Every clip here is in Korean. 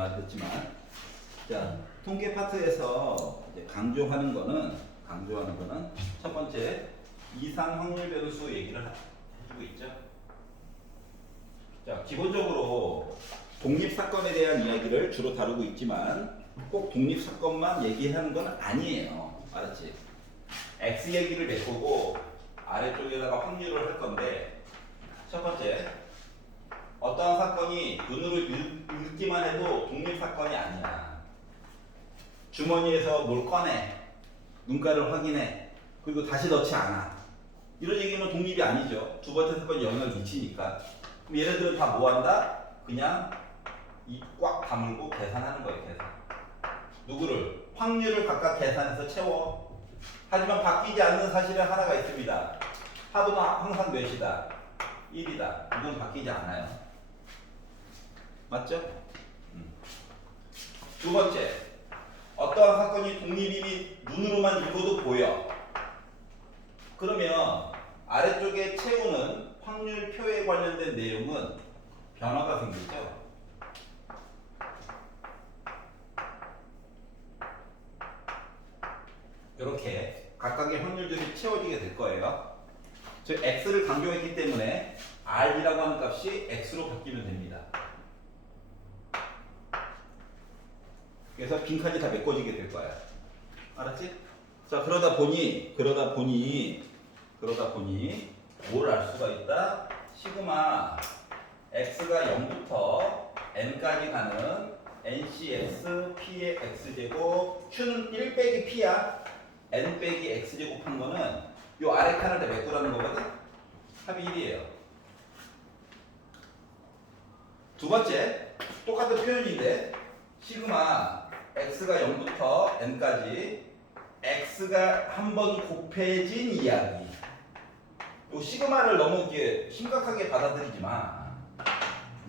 얼마 됐지만, 자 통계 파트에서 이제 강조하는 거는 첫 번째 이상 확률 변수 얘기를 해주고 있죠. 자 기본적으로 독립 사건에 대한 이야기를 주로 다루고 있지만 꼭 독립 사건만 얘기하는 건 아니에요. 알았지? X 얘기를 메꾸고 아래쪽에다가 확률을 할 건데, 첫 번째 어떠한 사건이 눈으로 읽기만 해도 독립 사건이 아니야. 주머니에서 뭘 꺼내, 눈가를 확인해, 그리고 다시 넣지 않아. 이런 얘기는 독립이 아니죠. 두 번째 사건이 영향을 미치니까. 그럼 얘네들은 다 뭐 한다? 그냥 입 꽉 다물고 계산하는 거예요. 계산. 누구를? 확률을 각각 계산해서 채워. 하지만 바뀌지 않는 사실은 하나가 있습니다. 합은 항상 몇이다? 1이다. 이건 바뀌지 않아요. 맞죠? 두 번째, 어떠한 사건이 독립이 눈으로만 읽어도 보여. 그러면 아래쪽에 채우는 확률표에 관련된 내용은 변화가 생기죠. 이렇게 각각의 확률들이 채워지게 될 거예요. 즉 x를 강조했기 때문에 r이라고 하는 값이 x로 바뀌면 됩니다. 그래서 빈칸이 다 메꿔지게 될 거야. 알았지? 자 그러다 보니 뭘 알 수가 있다? 시그마 x가 0부터 n까지 가는 ncx p의 x제곱, q는 1 빼기 p야. n 빼기 x제곱 한 거는 요 아래 칸을 다 메꾸라는 거거든? 합이 1이에요. 두 번째, 똑같은 표현인데 시그마 x가 0부터 n까지 x가 한 번 곱해진 이야기. 요 시그마를 너무 이렇게 심각하게 받아들이지 마.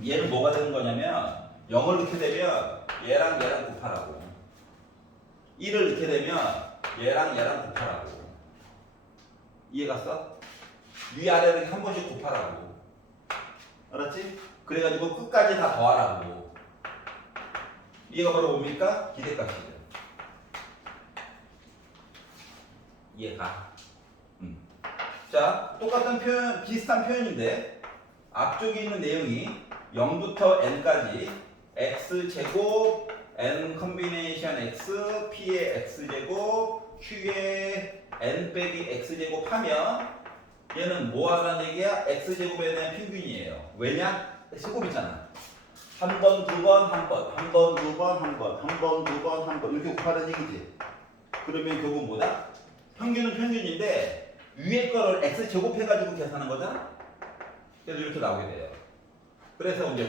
얘는 뭐가 되는 거냐면 0을 넣게 되면 얘랑 곱하라고. 1을 넣게 되면 얘랑 곱하라고. 이해 갔어? 위아래를 한 번씩 곱하라고. 알았지? 그래가지고 끝까지 다 더하라고. 이해가 바로 뭡니까? 기대값이죠. 이해가? 자, 똑같은 표현, 비슷한 표현인데 앞쪽에 있는 내용이 0부터 n까지 x제곱, n 컨비네이션 x, p의 x제곱, q의 n 빼기 x제곱 하면 얘는 뭐 하라는 얘기야? x제곱에 대한 평균이에요. 왜냐? 제곱이잖아. 한 번, 두 번, 한 번, 한 번, 두 번, 한 번, 한 번, 두 번, 한 번 이렇게 곱하는 얘기지. 그러면 결국 뭐다? 평균은 평균인데 위에 거를 x 제곱해가지고 계산한 거잖아. 그래서 이렇게 나오게 돼요. 그래서 이제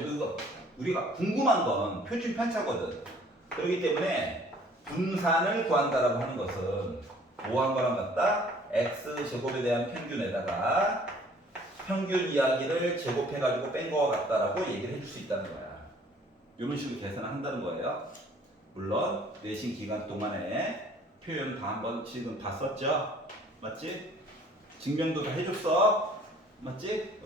우리가 궁금한 건 표준 편차거든. 그렇기 때문에 분산을 구한다라고 하는 것은 뭐한 거랑 같다? x 제곱에 대한 평균에다가 평균 이야기를 제곱해가지고 뺀 거와 같다라고 얘기를 해줄 수 있다는 거야. 이런 식으로 계산을 한다는 거예요. 물론 내신 기간 동안에 표현 다 한번 지금 다 썼죠? 맞지? 증명도 다 해줬어? 맞지?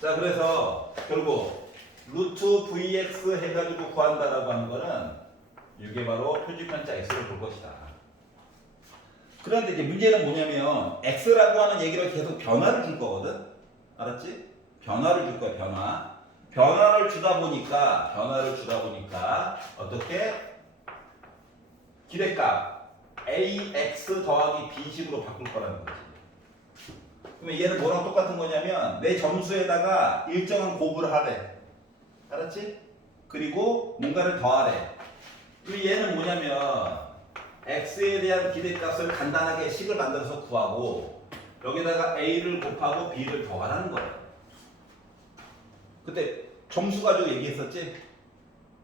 자 그래서 결국 루트 vx 해가지고 구한다라고 하는 거는 이게 바로 표준편차 x를 볼 것이다. 그런데 이제 문제는 뭐냐면 x라고 하는 얘기를 계속 변화를 줄 거거든? 알았지? 변화를 줄 거야. 변화를 주다 보니까 어떻게? 기대값 ax 더하기 b식으로 바꿀 거라는 거지. 그러면 얘는 뭐랑 똑같은 거냐면 내 점수에다가 일정한 곱을 하래. 알았지? 그리고 뭔가를 더하래. 그리고 얘는 뭐냐면 x에 대한 기대값을 간단하게 식을 만들어서 구하고 여기다가 a를 곱하고 b를 더하라는 거예요. 그때 점수 가지고 얘기했었지?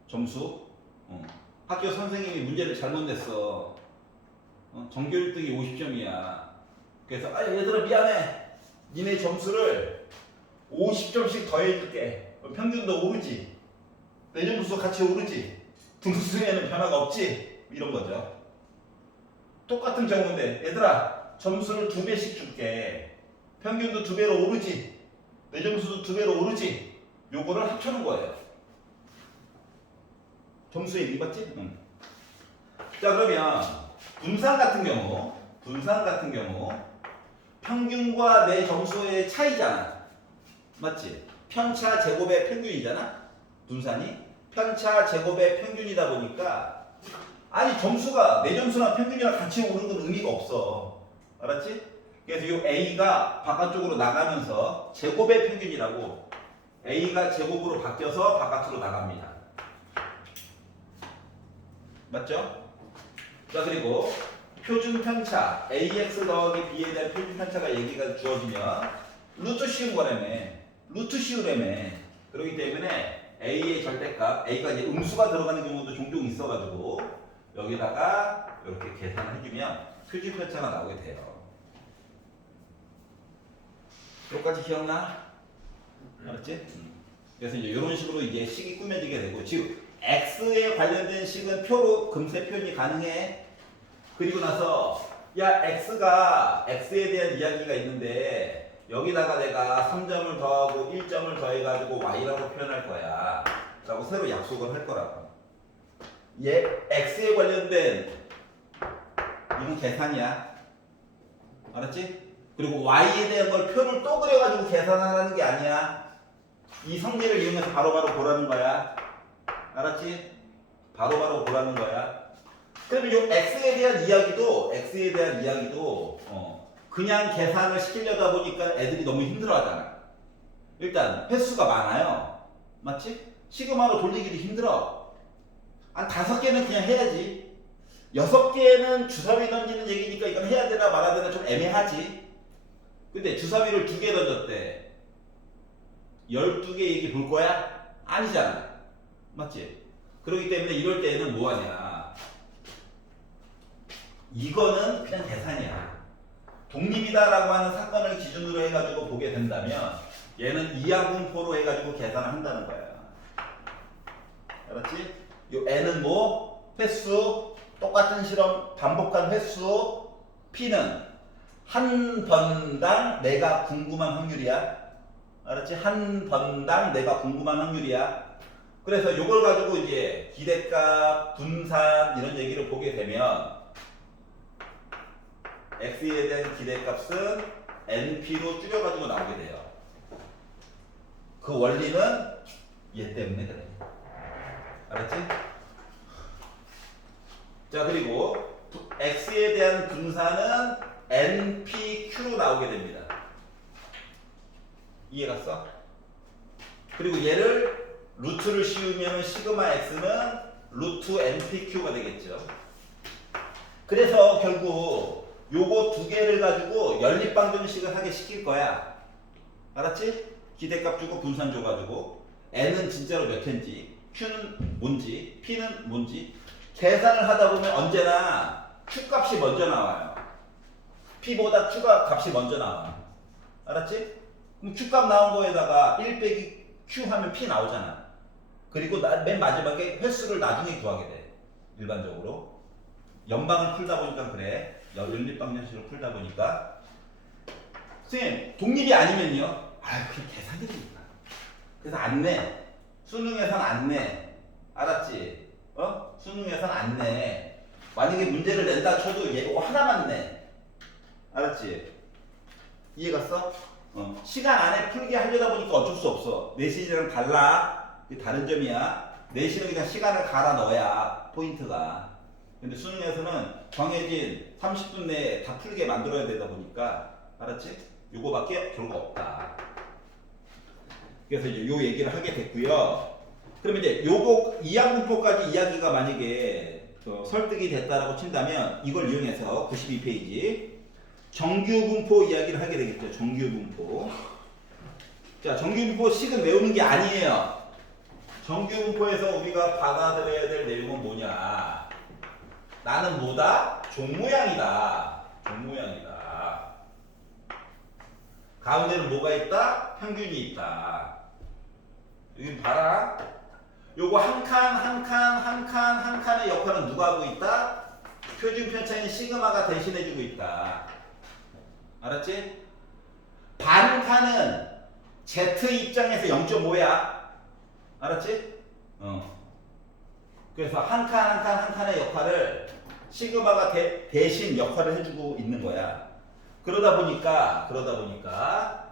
점수. 학교 선생님이 문제를 잘못 냈어. 전교 1등이 50점이야. 그래서 얘들아 미안해. 니네 점수를 50점씩 더해줄게. 평균도 오르지. 내 점수 같이 오르지. 등수에는 변화가 없지. 이런 거죠. 똑같은 경우인데 얘들아 점수를 2배씩 줄게. 평균도 2배로 오르지. 내 점수도 2배로 오르지. 요거를 합쳐놓은 거예요. 점수의 미 맞지? 응. 자 그러면 분산 같은 경우 평균과 내 점수의 차이잖아. 맞지? 편차 제곱의 평균이잖아. 분산이 편차 제곱의 평균이다 보니까 아니 점수가 내 점수랑 평균이랑 같이 오는 건 의미가 없어. 알았지? 그래서 이 A가 바깥쪽으로 나가면서 제곱의 평균이라고 A가 제곱으로 바뀌어서 바깥으로 나갑니다. 맞죠? 자 그리고 표준 편차 AX 더하기 B에 대한 표준 편차가 얘기가 주어지면 루트 씌운 거라며. 루트 씌우라며. 그렇기 때문에 A의 절대값 A가 이제 음수가 들어가는 경우도 종종 있어가지고 여기다가 이렇게 계산을 해주면 표준 편차가 나오게 돼요. 여기까지 기억나? 알았지? 그래서 이제 이런 식으로 이제 식이 꾸며지게 되고 지금 X에 관련된 식은 표로 금세 표현이 가능해. 그리고 나서 야 X가 X에 대한 이야기가 있는데 여기다가 내가 3점을 더하고 1점을 더해가지고 Y라고 표현할 거야 라고 새로 약속을 할 거라고. 얘 X에 관련된 이건 계산이야. 알았지? 그리고 Y에 대한 걸 표를 또 그려가지고 계산하라는 게 아니야. 이 성질을 이용해서 바로바로 보라는 거야. 알았지? 바로바로 보라는 거야. 그럼 이 X에 대한 이야기도 그냥 계산을 시키려다 보니까 애들이 너무 힘들어하잖아. 일단 횟수가 많아요. 맞지? 시그마로 돌리기도 힘들어. 한 5개는 그냥 해야지. 6개는 주사위 던지는 얘기니까 이건 해야 되나 말아야 되나 좀 애매하지. 근데 주사위를 2개 던졌대. 12개 얘기 볼 거야? 아니잖아. 맞지? 그렇기 때문에 이럴 때는 뭐 하냐. 이거는 그냥 계산이야. 독립이다라고 하는 사건을 기준으로 해가지고 보게 된다면 얘는 이하분포로 해가지고 계산을 한다는 거야. 알았지? 요 n은 뭐? 횟수, 똑같은 실험 반복한 횟수, p는 한 번당 내가 궁금한 확률이야. 알았지? 한 번당 내가 궁금한 확률이야. 그래서 요걸 가지고 이제 기대값, 분산 이런 얘기를 보게 되면 x에 대한 기대값은 np로 줄여가지고 나오게 돼요. 그 원리는 얘 때문에 그래. 알았지? 자 그리고 x에 대한 분산은 npq로 나오게 됩니다. 이해 갔어? 그리고 얘를 루트를 씌우면 시그마 x는 루트 npq가 되겠죠. 그래서 결국 요거 2개를 가지고 연립방정식을 하게 시킬 거야. 알았지? 기대값 주고 분산 줘가지고 n은 진짜로 몇 회인지, q는 뭔지, p는 뭔지 계산을 하다 보면 언제나 q 값이 먼저 나와요. p보다 q가 값이 먼저 나와. 알았지? 그럼 q 값 나온 거에다가 1 빼기 q 하면 p 나오잖아. 그리고 맨 마지막에 횟수를 나중에 구하게 돼. 일반적으로 연방을 풀다 보니까 그래. 연립방정식으로 풀다 보니까. 선생님 독립이 아니면요? 그냥 계산해주니까. 그래서 안 내. 수능에선 안 내. 알았지? 수능에선 안 내. 만약에 문제를 낸다 쳐도 얘 하나만 내. 알았지? 이해 갔어? 시간 안에 풀게 하려다 보니까 어쩔 수 없어. 내신이랑 달라. 다른 점이야. 내신은 그냥 시간을 갈아 넣어야 포인트가. 근데 수능에서는 정해진 30분 내에 다 풀게 만들어야 되다 보니까. 알았지? 요거밖에 별거 없다. 그래서 이제 요 얘기를 하게 됐고요. 그러면 이제 요거 이하분포까지 이야기가 만약에 설득이 됐다라고 친다면 이걸 이용해서 92페이지 정규분포 이야기를 하게 되겠죠. 정규분포. 자, 정규분포 식은 외우는 게 아니에요. 정규분포에서 우리가 받아들여야 될 내용은 뭐냐? 나는 뭐다? 종모양이다. 종모양이다. 가운데는 뭐가 있다? 평균이 있다. 여기 봐라. 요거 한 칸의 역할은 누가 하고 있다? 표준 편차인 시그마가 대신해주고 있다. 알았지? 반 칸은 Z 입장에서 0.5야. 알았지? 그래서 한 칸의 역할을 시그마가 대신 역할을 해주고 있는 거야. 그러다 보니까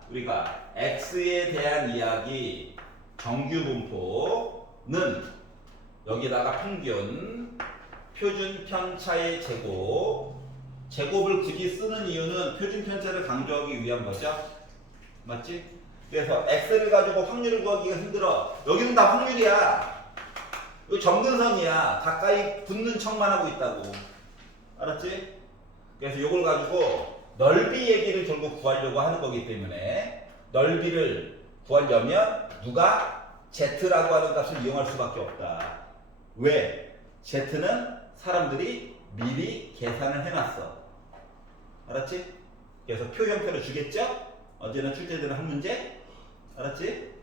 우리가 x에 대한 이야기 정규 분포는 여기다가 평균 표준 편차의 제곱을 굳이 쓰는 이유는 표준 편차를 강조하기 위한 거죠. 맞지? 그래서 x를 가지고 확률을 구하기가 힘들어. 여기는 다 확률이야. 이거 점근선이야. 가까이 붙는 척만 하고 있다고. 알았지? 그래서 이걸 가지고 넓이 얘기를 결국 구하려고 하는 거기 때문에 넓이를 구하려면 누가 z라고 하는 값을 이용할 수밖에 없다. 왜? z는 사람들이 미리 계산을 해놨어. 알았지? 그래서 표 형태로 주겠죠? 언제나 출제되는 한 문제? 알았지?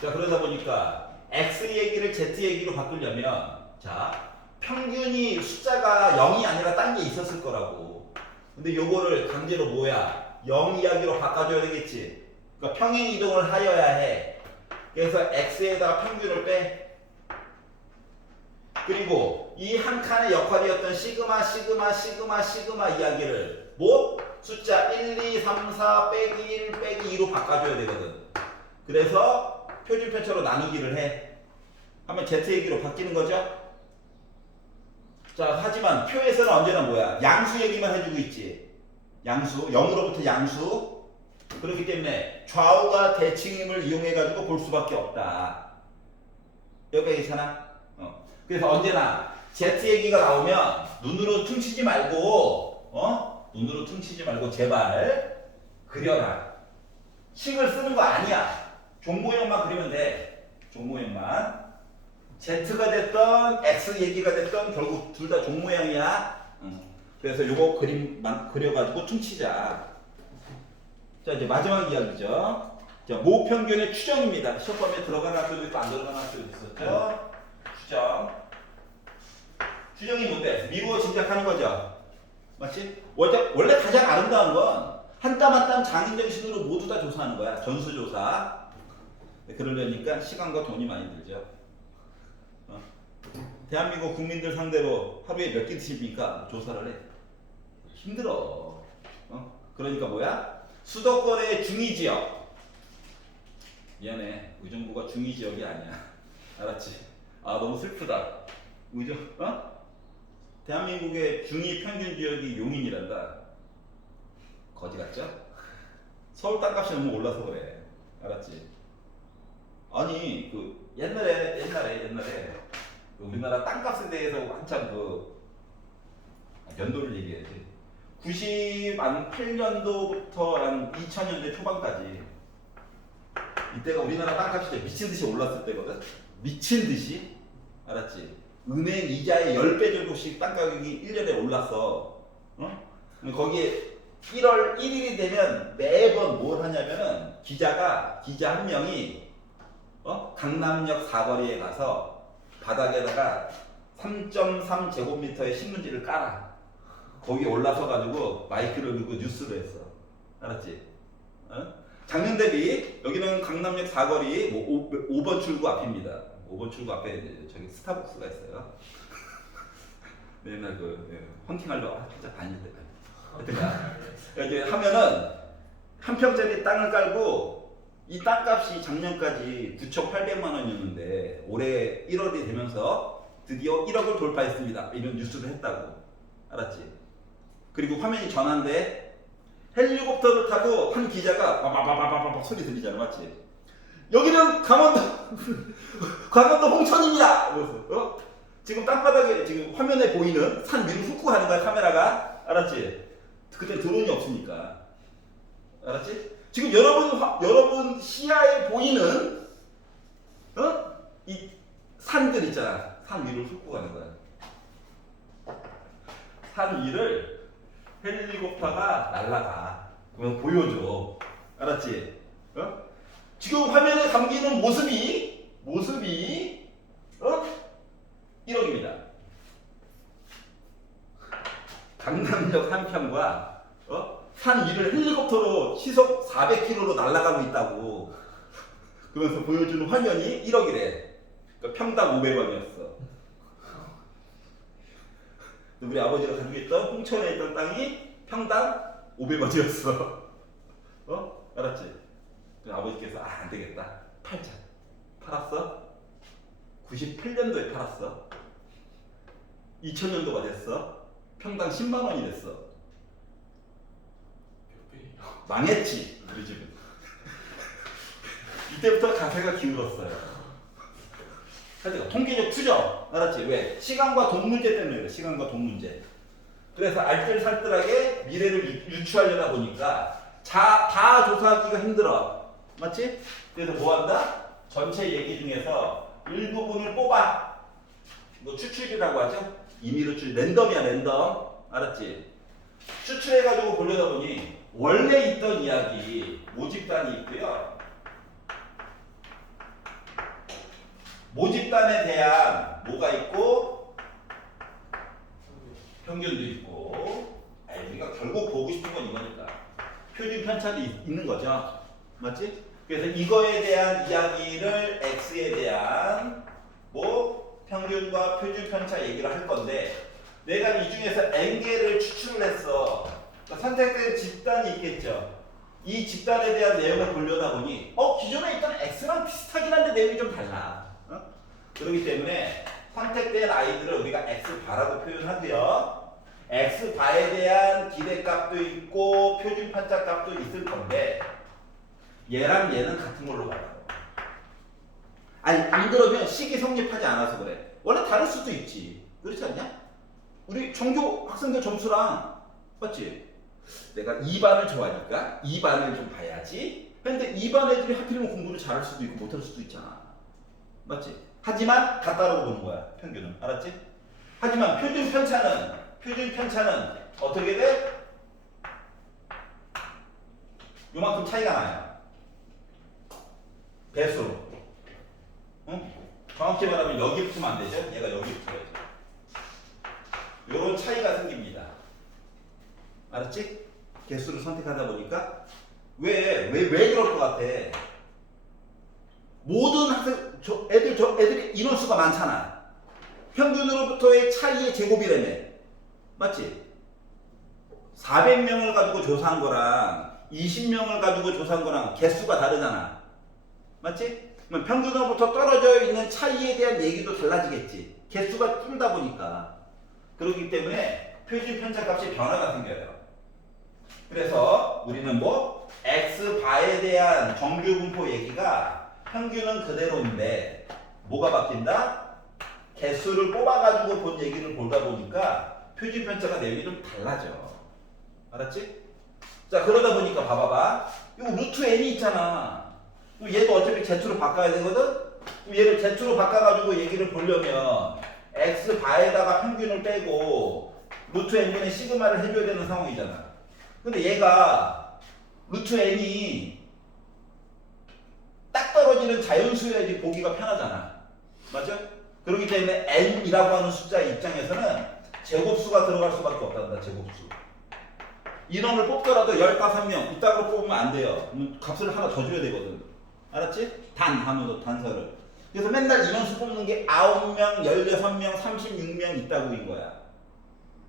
자, 그러다 보니까 x 얘기를 z 얘기로 바꾸려면 자, 평균이 숫자가 0이 아니라 딴 게 있었을 거라고. 근데 요거를 강제로 뭐야? 0 이야기로 바꿔줘야 되겠지. 그러니까 평행 이동을 하여야 해. 그래서 x에다가 평균을 빼. 그리고 이 한 칸의 역할이었던 시그마 이야기를 뭐? 숫자 1, 2, 3, 4 빼기 1 빼기 2로 바꿔줘야 되거든. 그래서 표준 편차로 나누기를 해. 하면 z 얘기로 바뀌는 거죠. 자, 하지만 표에서는 언제나 뭐야? 양수 얘기만 해주고 있지. 양수, 0으로부터 양수. 그렇기 때문에 좌우가 대칭임을 이용해가지고 볼 수밖에 없다. 여기까지 괜찮아? 그래서 언제나 z 얘기가 나오면 눈으로 퉁치지 말고, 눈으로 퉁치지 말고 제발 그려라. 식을 쓰는 거 아니야. 종모형만 그리면 돼. 종모형만. Z가 됐던 X 얘기가 됐던 결국 둘 다 종모양이야. 그래서 요거 그림만 그려가지고 퉁치자. 자, 이제 마지막 이야기죠. 자, 모평균의 추정입니다. 시험범위에 들어가는 학교도 있고 안 들어가는 학교도 있었죠. 추정이 뭔데? 미루어 짐작하는 거죠. 맞지? 원래 가장 아름다운 건 한 땀 한 땀 장인정신으로 모두 다 조사하는 거야. 전수조사. 그러려니까 시간과 돈이 많이 들죠. 대한민국 국민들 상대로 하루에 몇 끼 드십니까? 조사를 해. 힘들어. 그러니까 뭐야? 수도권의 중위지역. 미안해. 의정부가 중위지역이 아니야. 알았지? 아, 너무 슬프다. 대한민국의 중위 평균 지역이 용인이란다. 거지 같죠? 서울 땅값이 너무 올라서 그래. 알았지? 아니, 그 옛날에 그 우리나라 땅값에 대해서 한참 연도를 얘기해야지. 98년도부터 한 2000년대 초반까지 이때가 우리나라 땅값이 미친 듯이 올랐을 때거든. 미친 듯이. 알았지? 은행 이자의 10배 정도씩 땅 가격이 1년에 올랐어. 거기에 1월 1일이 되면 매번 뭘 하냐면은 기자 한 명이 강남역 사거리에 가서 바닥에다가 3.3 제곱미터의 신문지를 깔아. 거기 올라서 가지고 마이크를 들고 뉴스를 했어. 알았지? 작년 대비 여기는 강남역 사거리 5번 출구 앞입니다. 5번 출구 앞에 저기 스타벅스가 있어요. 맨날 헌팅하려고 진짜 다닐 때 이제 하면은 한 평짜리 땅을 깔고 이 땅값이 작년까지 9,800만 원이었는데 올해 1월이 되면서 드디어 1억을 돌파했습니다. 이런 뉴스를 했다고. 알았지? 그리고 화면이 전환돼. 헬리콥터를 타고 한 기자가 빠바바바바바 소리 들리잖아. 맞지? 여기는 강원도 홍천입니다. 그래서 지금 땅바닥에 지금 화면에 보이는 산 위로 훑고 가는 거야 카메라가. 알았지? 그때 드론이 없으니까. 알았지? 지금 여러분 시야에 보이는 이 산들 있잖아. 산 위를 훑고 가는 거야. 산 위를 헬리콥터가 날아가. 그러면 보여줘. 알았지? 지금 화면에 담기는 모습이 1억입니다. 강남역 한편과 산 위를 헬리콥터로 시속 400km로 날아가고 있다고. 그러면서 보여주는 화면이 1억이래. 그러니까 평당 500원이었어. 우리 아버지가 가지고 있던 홍천에 있던 땅이 평당 500원이었어. 어? 알았지? 아버지께서 안 되겠다. 팔자. 팔았어? 98년도에 팔았어. 2000년도가 됐어. 평당 10만 원이 됐어. 망했지, 우리 집은. 이때부터 가세가 기울었어요. 하여튼 통계적 추정, 알았지? 왜? 시간과 돈 문제 때문에 그래. 시간과 돈 문제. 그래서 알뜰살뜰하게 미래를 유추하려다 보니까 다 조사하기가 힘들어. 맞지? 그래서 뭐 한다? 전체 얘기 중에서 일부분을 뽑아. 이거 추출이라고 하죠? 임의로 추출. 랜덤이야, 랜덤. 알았지? 추출해가지고 보려다 보니 원래 있던 이야기 모집단이 있고요. 모집단에 대한 뭐가 있고 평균도 있고. 우리가 결국 보고 싶은 건 이거니까 표준 편차도 있는 거죠. 맞지? 그래서 이거에 대한 이야기를 x에 대한 뭐 평균과 표준 편차 얘기를 할 건데, 내가 이 중에서 n개를 추출을 했어. 그러니까 선택된 집단이 있겠죠. 이 집단에 대한 내용을 보려다 보니 기존에 있던 x랑 비슷하긴 한데 내용이 좀 달라. 그렇기 때문에 선택된 아이들을 우리가 x바라고 표현하고요. x바에 대한 기대값도 있고 표준 편차값도 있을 건데 얘랑 얘는 같은 걸로 가요. 아니 안 그러면 식이 성립하지 않아서 그래. 원래 다를 수도 있지. 그렇지 않냐? 우리 전교 학생들 점수랑 맞지? 내가 2반을 좋아하니까 2반을 좀 봐야지. 근데 2반 애들이 하필이면 공부를 잘할 수도 있고 못할 수도 있잖아. 맞지? 하지만 같다라고 보는 거야. 평균은. 알았지? 하지만 표준 편차는 어떻게 돼? 요만큼 차이가 나요. 배수로. 응? 정확히 말하면 여기 붙으면 안 되죠? 얘가 여기 붙어야죠. 요런 차이가 생깁니다. 알았지? 개수를 선택하다 보니까 왜 그럴 것 같아? 모든 학생 애들이 인원수가 많잖아. 평균으로부터의 차이의 제곱이라며. 맞지? 400명을 가지고 조사한 거랑 20명을 가지고 조사한 거랑 개수가 다르잖아. 맞지? 그럼 평균으로부터 떨어져 있는 차이에 대한 얘기도 달라지겠지. 개수가 줄다 보니까. 그렇기 때문에 표준 편차값이 변화가 생겨요. 그래서 우리는 뭐 x바에 대한 정규 분포 얘기가 평균은 그대로인데 뭐가 바뀐다? 개수를 뽑아가지고 본 얘기를 보다 보니까 표준 편차가 내용이 좀 달라져. 알았지? 자, 그러다 보니까 봐봐봐. 이거 루트 n이 있잖아. 얘도 어차피 z로 바꿔야 되거든? 얘를 z로 바꿔가지고 얘기를 보려면 x바에다가 평균을 빼고 루트 n분의 시그마를 해줘야 되는 상황이잖아. 근데 얘가 루트 n이 딱 떨어지는 자연수여야지 보기가 편하잖아. 맞죠? 그렇기 때문에 n이라고 하는 숫자 입장에서는 제곱수가 들어갈 수밖에 없단다. 제곱수. 인원을 뽑더라도 15명 이따로 뽑으면 안 돼요. 값을 하나 더 줘야 되거든. 알았지? 단서를. 그래서 맨날 인원수 뽑는 게 9명, 16명, 36명 있다고인 거야.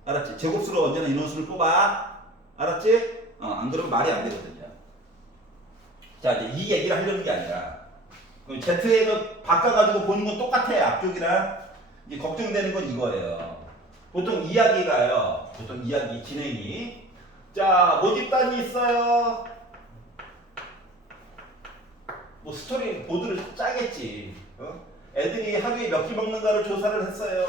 알았지? 제곱수로 언제나 인원수를 뽑아. 알았지? 안 그러면 말이 안 되거든요. 자, 이제 이 얘기를 하려는 게 아니라 Z에서 바꿔가지고 보는 건 똑같아요. 앞쪽이랑. 이제 걱정되는 건 이거예요. 보통 이야기가요. 이야기 진행이. 자, 모집단이 있어요. 뭐 스토리 보드를 짜겠지. 애들이 하루에 몇 끼 먹는가를 조사를 했어요.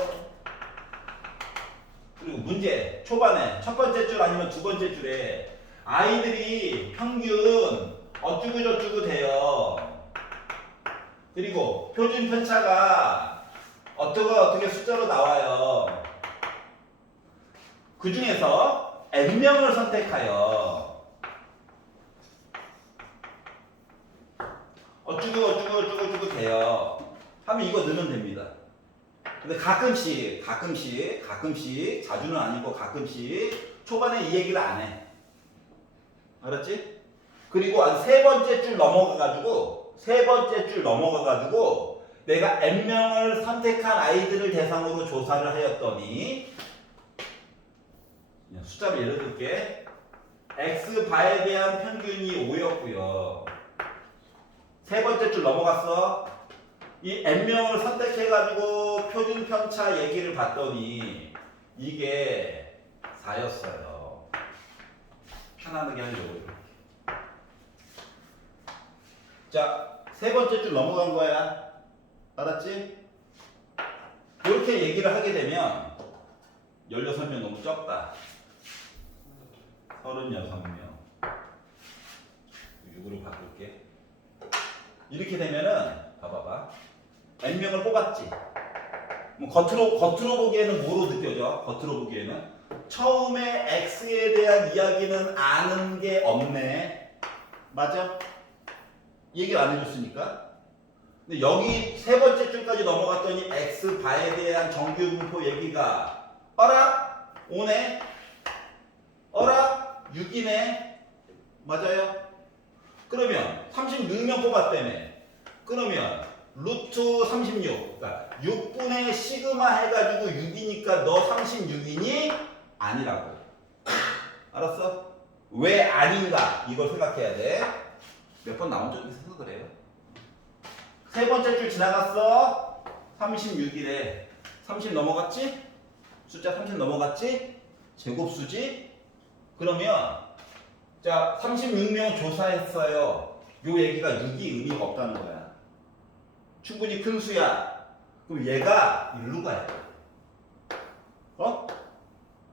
그리고 문제 초반에 첫 번째 줄 아니면 두 번째 줄에 아이들이 평균 어쩌고 저쩌고 돼요. 그리고 표준 편차가 어떻게 숫자로 나와요. 그 중에서 n명을 선택하여 어쩌고 돼요. 하면 이거 넣으면 됩니다. 근데 가끔씩 자주는 아니고 가끔씩 초반에 이 얘기를 안 해. 알았지? 그리고 한 세 번째 줄 넘어가가지고 내가 n명을 선택한 아이들을 대상으로 조사를 하였더니 그냥 숫자로 예를 들게. x바에 대한 평균이 5였고요. 세 번째 줄 넘어갔어. 이 n명을 선택해가지고 표준 편차 얘기를 봤더니 이게 4였어요. 편안하게 하려고 이렇게. 자, 세 번째 줄 넘어간 거야. 알았지? 이렇게 얘기를 하게 되면 16명 너무 적다. 36명. 6으로 바꿀게. 이렇게 되면은 봐봐봐. n명을 뽑았지. 뭐 겉으로 보기에는 뭐로 느껴져? 겉으로 보기에는 처음에 x에 대한 이야기는 아는 게 없네. 맞아? 얘기를 안 해줬으니까. 근데 여기 세 번째 줄까지 넘어갔더니 x 바에 대한 정규 분포 얘기가 어라? 5네? 어라? 6이네? 맞아요? 그러면 36명 뽑았다며. 그러면 루트 36, 그러니까 6분의 시그마 해가지고 6이니까 너 36이니? 아니라고. 알았어? 왜 아닌가? 이걸 생각해야 돼. 몇 번 나온 적이 있어서 그래요. 세 번째 줄 지나갔어. 36이래. 30 넘어갔지? 숫자 30 넘어갔지? 제곱수지? 그러면 자 36명 조사했어요. 요 얘기가 6이 의미가 없다는 거야. 충분히 큰 수야. 그럼 얘가 일로 가야 돼. 어?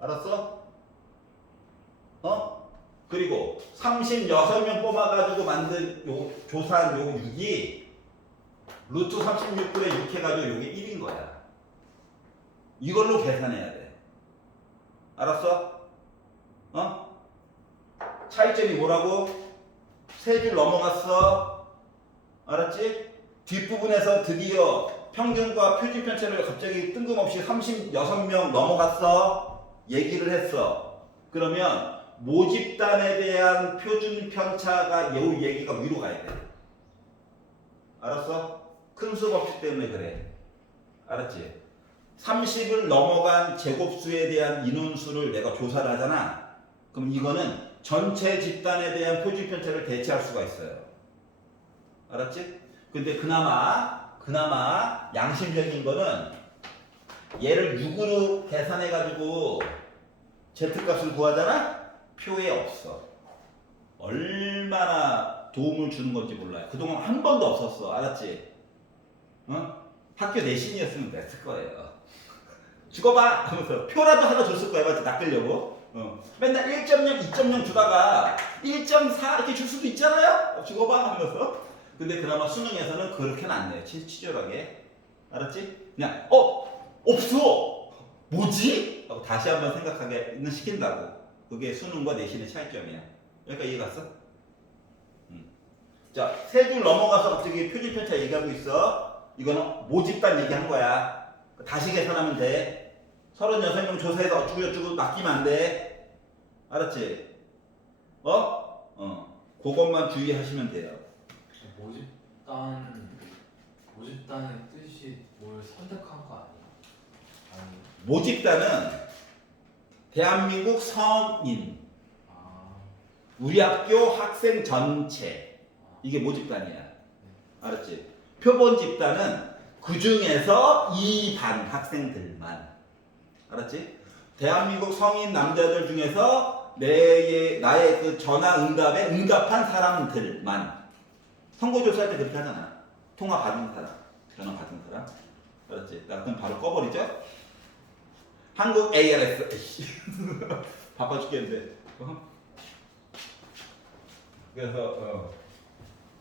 알았어? 어? 그리고 36명 뽑아가지고 만든 요 조사한 요 6이 루트 36분의 6 해가지고 요게 1인 거야. 이걸로 계산해야 돼. 알았어? 어? 차이점이 뭐라고? 세 줄 넘어갔어. 알았지? 뒷부분에서 드디어 평균과 표준 편차를 갑자기 뜬금없이 36명 넘어갔어. 얘기를 했어. 그러면 모집단에 대한 표준 편차가 요 얘기가 위로 가야 돼. 알았어? 큰 수 법칙 때문에 그래. 알았지? 30을 넘어간 제곱수에 대한 인원수를 내가 조사를 하잖아. 그럼 이거는 전체 집단에 대한 표준 편차를 대체할 수가 있어요. 알았지? 근데 그나마 양심적인 거는 얘를 6으로 계산해가지고 Z값을 구하잖아? 표에 없어. 얼마나 도움을 주는 건지 몰라요. 그동안 한 번도 없었어. 알았지? 어? 학교 내신이었으면 됐을 거예요. 죽어봐! 하면서 표라도 하나 줬을 거야. 맞지? 낚으려고. 맨날 1.0, 2.0 주다가 1.4 이렇게 줄 수도 있잖아요? 죽어봐! 하면서. 근데 그나마 수능에서는 그렇게는 안 내요. 치졸하게. 알았지? 그냥, 없어! 뭐지? 하고 다시 한번 생각하게 시킨다고. 그게 수능과 내신의 차이점이야. 여기까지 이해 갔어? 자, 세 줄 넘어가서 갑자기 표준 편차 얘기하고 있어. 이거는 모집단 얘기한 거야. 다시 계산하면 돼. 36명 조사해서 어쩌고저쩌고 맡기면 안 돼. 알았지? 그것만 주의하시면 돼요. 모집단의 뜻이 뭘 선택한 거 아니야? 아니. 모집단은 대한민국 성인, 우리 학교 학생 전체, 이게 모집단이야. 알았지? 표본 집단은 그 중에서 이 반 학생들만. 알았지? 대한민국 성인 남자들 중에서 나의 그 전화 응답에 응답한 사람들만. 선거조사할 때 그렇게 하잖아. 통화 받은 사람, 전화 받은 사람. 알았지? 나 그럼 바로 꺼버리죠? 한국 ARS. 바빠 죽겠는데.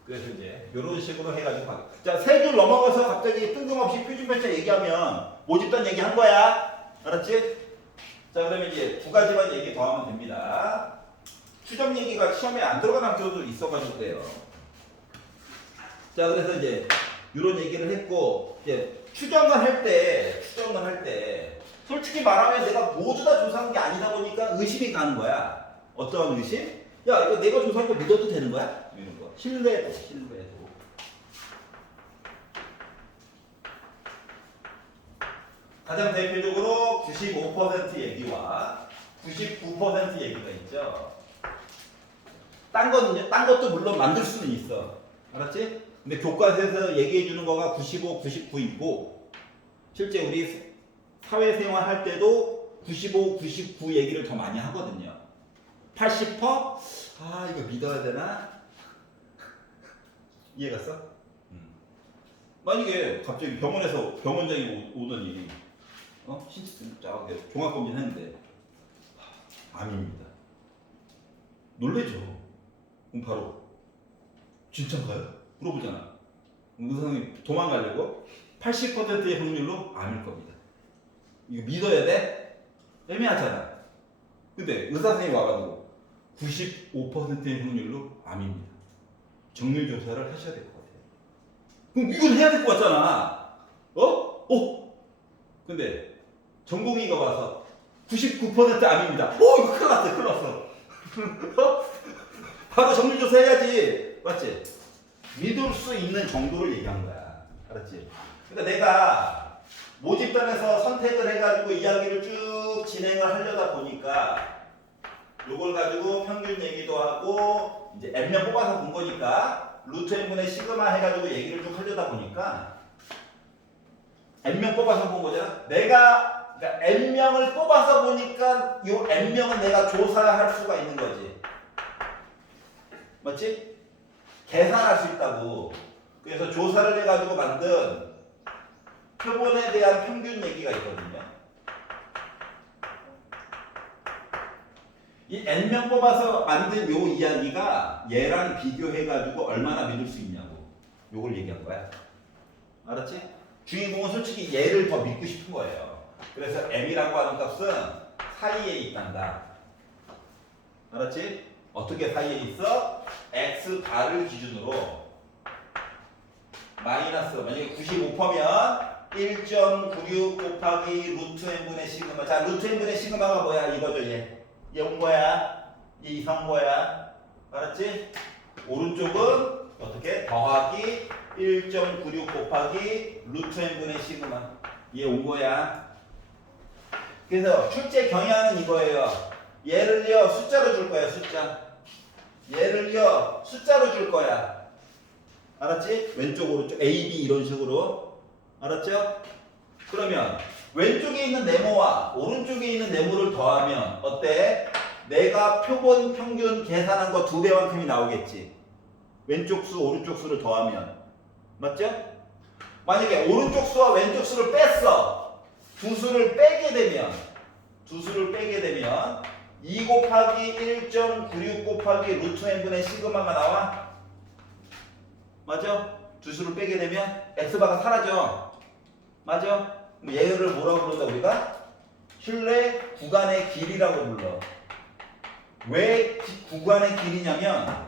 그래서 이제 이런 식으로 해가지고 자, 세 줄 넘어가서 갑자기 뜬금없이 표준 편차 얘기하면 모집단 얘기한 거야. 알았지? 자, 그러면 이제 두 가지만 얘기 더 하면 됩니다. 추정 얘기가 시험에 안 들어간 학교도 있어가지고 그래요. 자, 그래서 이제 이런 얘기를 했고, 이제 추정을 할 때 솔직히 말하면 내가 모두 다 조사한 게 아니다 보니까 의심이 가는 거야. 어떠한 의심? 야, 이거 내가 조사한 거 믿어도 되는 거야? 이런 거. 신뢰도. 가장 대표적으로 95% 얘기와 99% 얘기가 있죠. 딴 것도 물론 만들 수는 있어. 알았지? 근데 교과서에서 얘기해 주는 거가 95, 99이고 실제 우리 사회생활 할 때도 95, 99 얘기를 더 많이 하거든요. 80%? 아, 이거 믿어야 되나? 이해갔어? 만약에 갑자기 병원장이 오더니 종합검진 했는데 암입니다. 놀래죠. 그럼 바로 진짜인가요? 물어보잖아. 의사님이 도망가려고 80%의 확률로 암일 겁니다. 이거 믿어야 돼? 애매하잖아. 근데 의사 선생님이 와가지고 95%의 확률로 암입니다. 정밀 조사를 하셔야 될 것 같아요. 그럼 이건 해야 될 것 같잖아. 근데 전공의가 와서 99% 암입니다. 이거 큰일 났어. 바로 정밀 조사 해야지. 맞지? 믿을 수 있는 정도를 얘기한 거야. 알았지? 그러니까 내가 모집단에서 선택을 해가지고 이야기를 쭉 진행을 하려다 보니까 요걸 가지고 평균 얘기도 하고 이제 N명 뽑아서 본 거니까 루트 n분의 시그마 해가지고 얘기를 쭉 하려다 보니까 N명 뽑아서 본 거잖아. 그러니까 N명을 뽑아서 보니까 요 N명은 내가 조사할 수가 있는 거지. 맞지? 계산할 수 있다고. 그래서 조사를 해가지고 만든 표본에 대한 평균 얘기가 있거든요. 이 N명 뽑아서 만든 요 이야기가 얘랑 비교해가지고 얼마나 믿을 수 있냐고. 요걸 얘기한 거야. 알았지? 주인공은 솔직히 얘를 더 믿고 싶은 거예요. 그래서 M이라고 하는 값은 사이에 있단다. 알았지? 어떻게 사이에 있어? X 바를 기준으로 마이너스 만약에 95%면 1.96 곱하기 루트 n분의 시그마. 자, 루트 n분의 시그마가 뭐야? 이거죠, 얘. 얘 온 거야. 얘 이상 거야. 알았지? 오른쪽은 어떻게? 더하기 1.96 곱하기 루트 n분의 시그마. 얘 온 거야. 그래서 출제 경향은 이거예요. 얘를요, 숫자로 줄 거야, 숫자. 얘를요, 숫자로 줄 거야. 알았지? 왼쪽, 오른쪽, A, B 이런 식으로. 알았죠? 그러면 왼쪽에 있는 네모와 오른쪽에 있는 네모를 더하면 어때? 내가 표본 평균 계산한 거 2배만큼이 나오겠지. 왼쪽 수, 오른쪽 수를 더하면. 맞죠? 만약에 오른쪽 수와 왼쪽 수를 뺐어. 두 수를 빼게 되면 2 곱하기 1.96 곱하기 루트 n분의 시그마가 나와? 맞아? 두 수를 빼게 되면 x바가 사라져. 맞아? 그럼 얘를 뭐라고 부른다 우리가? 실내 구간의 길이라고 불러. 왜 구간의 길이냐면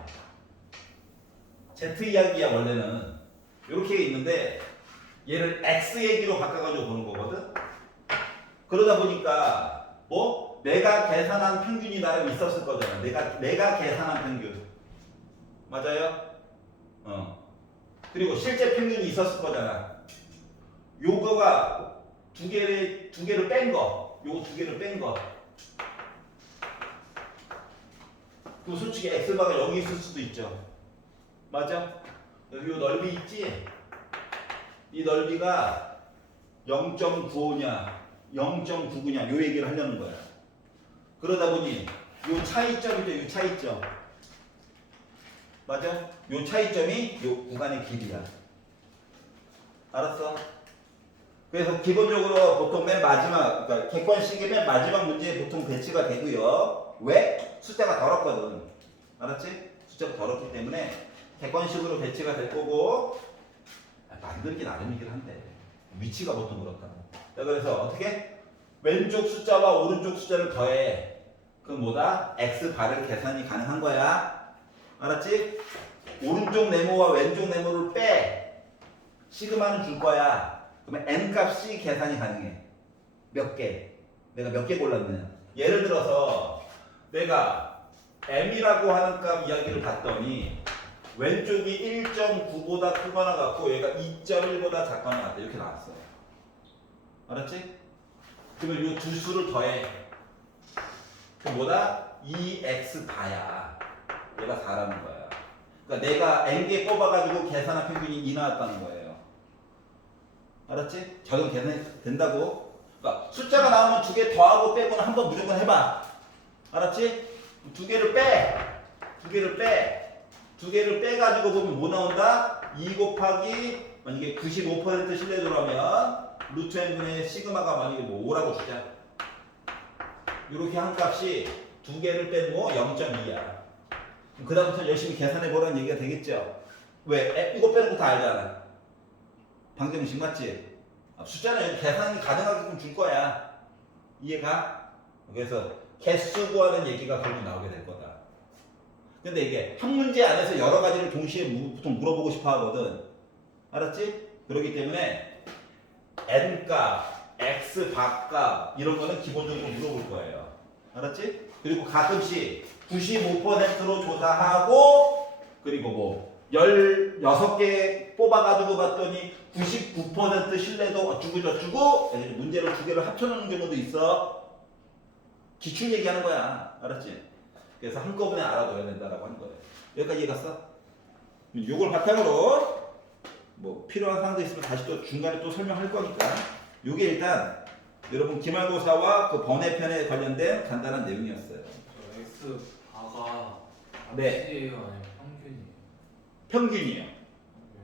Z 이야기야 원래는. 이렇게 있는데 얘를 x 얘기로 바꿔가지고 보는 거거든. 그러다 보니까 뭐 내가 계산한 평균이 나름 있었을 거잖아. 내가 계산한 평균. 맞아요? 그리고 실제 평균이 있었을 거잖아. 요거가 두 개를 뺀 거. 요거 두 개를 뺀 거. 그럼 솔직히 x바가 여기 있을 수도 있죠. 맞아? 여기 요 넓이 있지? 이 넓이가 0.95냐 0.99냐 요 얘기를 하려는 거야. 그러다 보니 요 차이점이죠. 요 차이점. 맞아? 요 차이점이 요 구간의 길이야. 알았어? 그래서 기본적으로 보통 맨 마지막, 그러니까 객관식의 맨 마지막 문제에 보통 배치가 되고요. 왜? 숫자가 더럽거든. 알았지? 숫자가 더럽기 때문에 객관식으로 배치가 될 거고 만들기 나름이긴 한데 위치가 보통 그렇다고. 자, 그래서 어떻게? 왼쪽 숫자와 오른쪽 숫자를 더해. 그럼 뭐다? x바를 계산이 가능한 거야. 알았지? 오른쪽 네모와 왼쪽 네모를 빼. 시그마는 줄 거야. 그러면 n 값이 계산이 가능해. 몇 개? 내가 몇 개 골랐느냐. 예를 들어서 내가 m이라고 하는 값 이야기를 봤더니 왼쪽이 1.9보다 크거나 같고 얘가 2.1보다 작거나 같다. 이렇게 나왔어요. 알았지? 그러면 이 두 수를 더해. 그 뭐다? 2x 바야. 얘가 4라는 거야. 그러니까 내가 n개 뽑아가지고 계산한 평균이 2 나왔다는 거예요. 알았지? 자동 계산이 된다고. 그러니까 숫자가 나오면 두 개 더하고 빼고는 한 번 무조건 해봐. 알았지? 두 개를 빼. 두 개를 빼. 두 개를 빼가지고 보면 뭐 나온다? 2 곱하기 만약에 95% 신뢰도라면 루트 n분의 시그마가 만약에 뭐 5라고 주자. 이렇게 한 값이 두 개를 뺀 뭐 0.2야. 그 다음부터 열심히 계산해 보라는 얘기가 되겠죠. 왜? 이거 빼는 거 다 알잖아. 방정식 맞지? 숫자는 계산이 가능하게끔 줄 거야. 이해가? 그래서 개수 구하는 얘기가 결국 나오게 될 거다. 근데 이게 한 문제 안에서 여러 가지를 동시에 보통 물어보고 싶어 하거든. 알았지? 그렇기 때문에 n값, x 바값 이런 거는 기본적으로 물어볼 거예요. 알았지? 그리고 가끔씩 95%로 조사하고 그리고 뭐 16개 뽑아가지고 봤더니 99% 신뢰도 어쩌고 저쩌고 문제를 두 개를 합쳐놓는 경우도 있어. 기출 얘기하는 거야. 알았지? 그래서 한꺼번에 알아둬야 된다라고 하는 거예요. 여기까지 이해갔어? 요걸 바탕으로 뭐 필요한 사항도 있으면 다시 또 중간에 또 설명할 거니까 요게 일단 여러분 기말고사와 그 번외편에 관련된 간단한 내용이었어요. 저 X 바가 네. 합치예요 아니면 평균이에요? 평균이에요.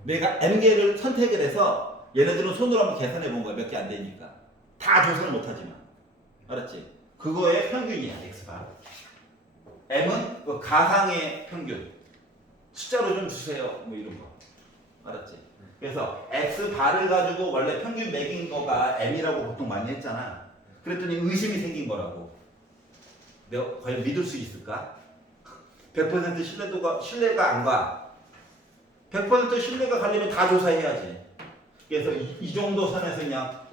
내가 n개를 선택을 해서 얘네들은 손으로 한번 계산해 본 거야. 몇 개 안 되니까. 다 조사는 못하지만. 알았지? 그거의 평균이야. x바. m은 그 가상의 평균. 숫자로 좀 주세요. 뭐 이런 거. 알았지? 그래서 x바를 가지고 원래 평균 매긴 거가 m이라고 보통 많이 했잖아. 그랬더니 의심이 생긴 거라고. 내가 과연 믿을 수 있을까? 100% 신뢰가 안 가. 100% 신뢰가 가려면 다 조사해야지. 그래서 이 정도 선에서 그냥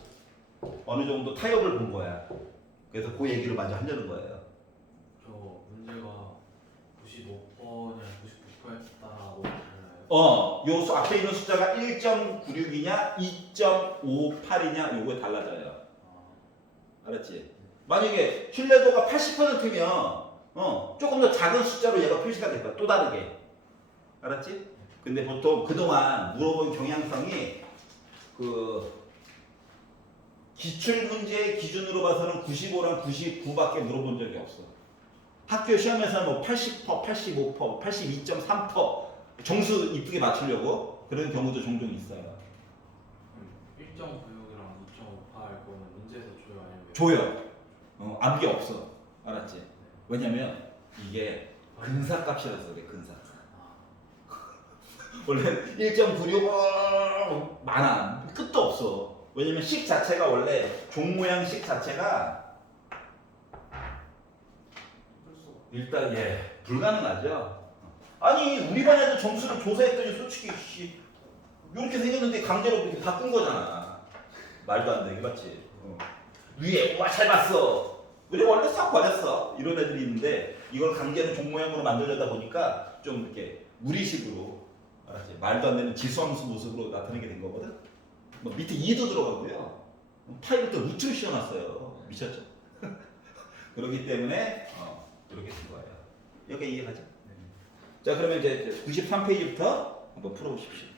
어느 정도 타협을 본 거야. 그래서 그 얘기를 먼저 하려는 거예요. 저 문제가 95%냐 99%라고 달라요. 요 앞에 있는 숫자가 1.96이냐 2.58이냐 요거에 달라져요. 알았지? 만약에 신뢰도가 80%면 조금 더 작은 숫자로 얘가 표시가 될 거야. 또 다르게. 알았지? 근데 보통 그동안 물어본 경향성이 그 기출 문제 기준으로 봐서는 95랑 99밖에 물어본 적이 없어. 학교 시험에서는 뭐 80%, 85%, 82.3% 정수 이쁘게 맞추려고 그런 경우도 종종 있어요. 1.96이랑 2.58 거는 문제에서 줘요 아니면 줘요. 암기 없어. 알았지? 왜냐면 이게 근사값이라서 그래. 근사. 원래 1.96 많아. 끝도 없어. 왜냐면 식 자체가 원래 종 모양 식 자체가 일단 불가능하죠. 아니 우리 반 애들 점수를 조사했더니 솔직히 이렇게 생겼는데 강제로 이렇게 바꾼 거잖아. 말도 안 되게 맞지. 위에 와 잘 봤어. 우리 원래 싹 버렸어. 이런 애들이 있는데 이걸 강제로 종 모양으로 만들려다 보니까 좀 이렇게 무리식으로 알았지? 말도 안 되는 지수함수 모습으로 나타내게 된 거거든. 뭐 밑에 2도 들어가고요. 파이를 또 루트를 씌워놨어요. 미쳤죠? 그렇기 때문에 이렇게 된 거예요. 여기 이해가죠? 자 그러면 이제 93페이지부터 한번 풀어보십시오.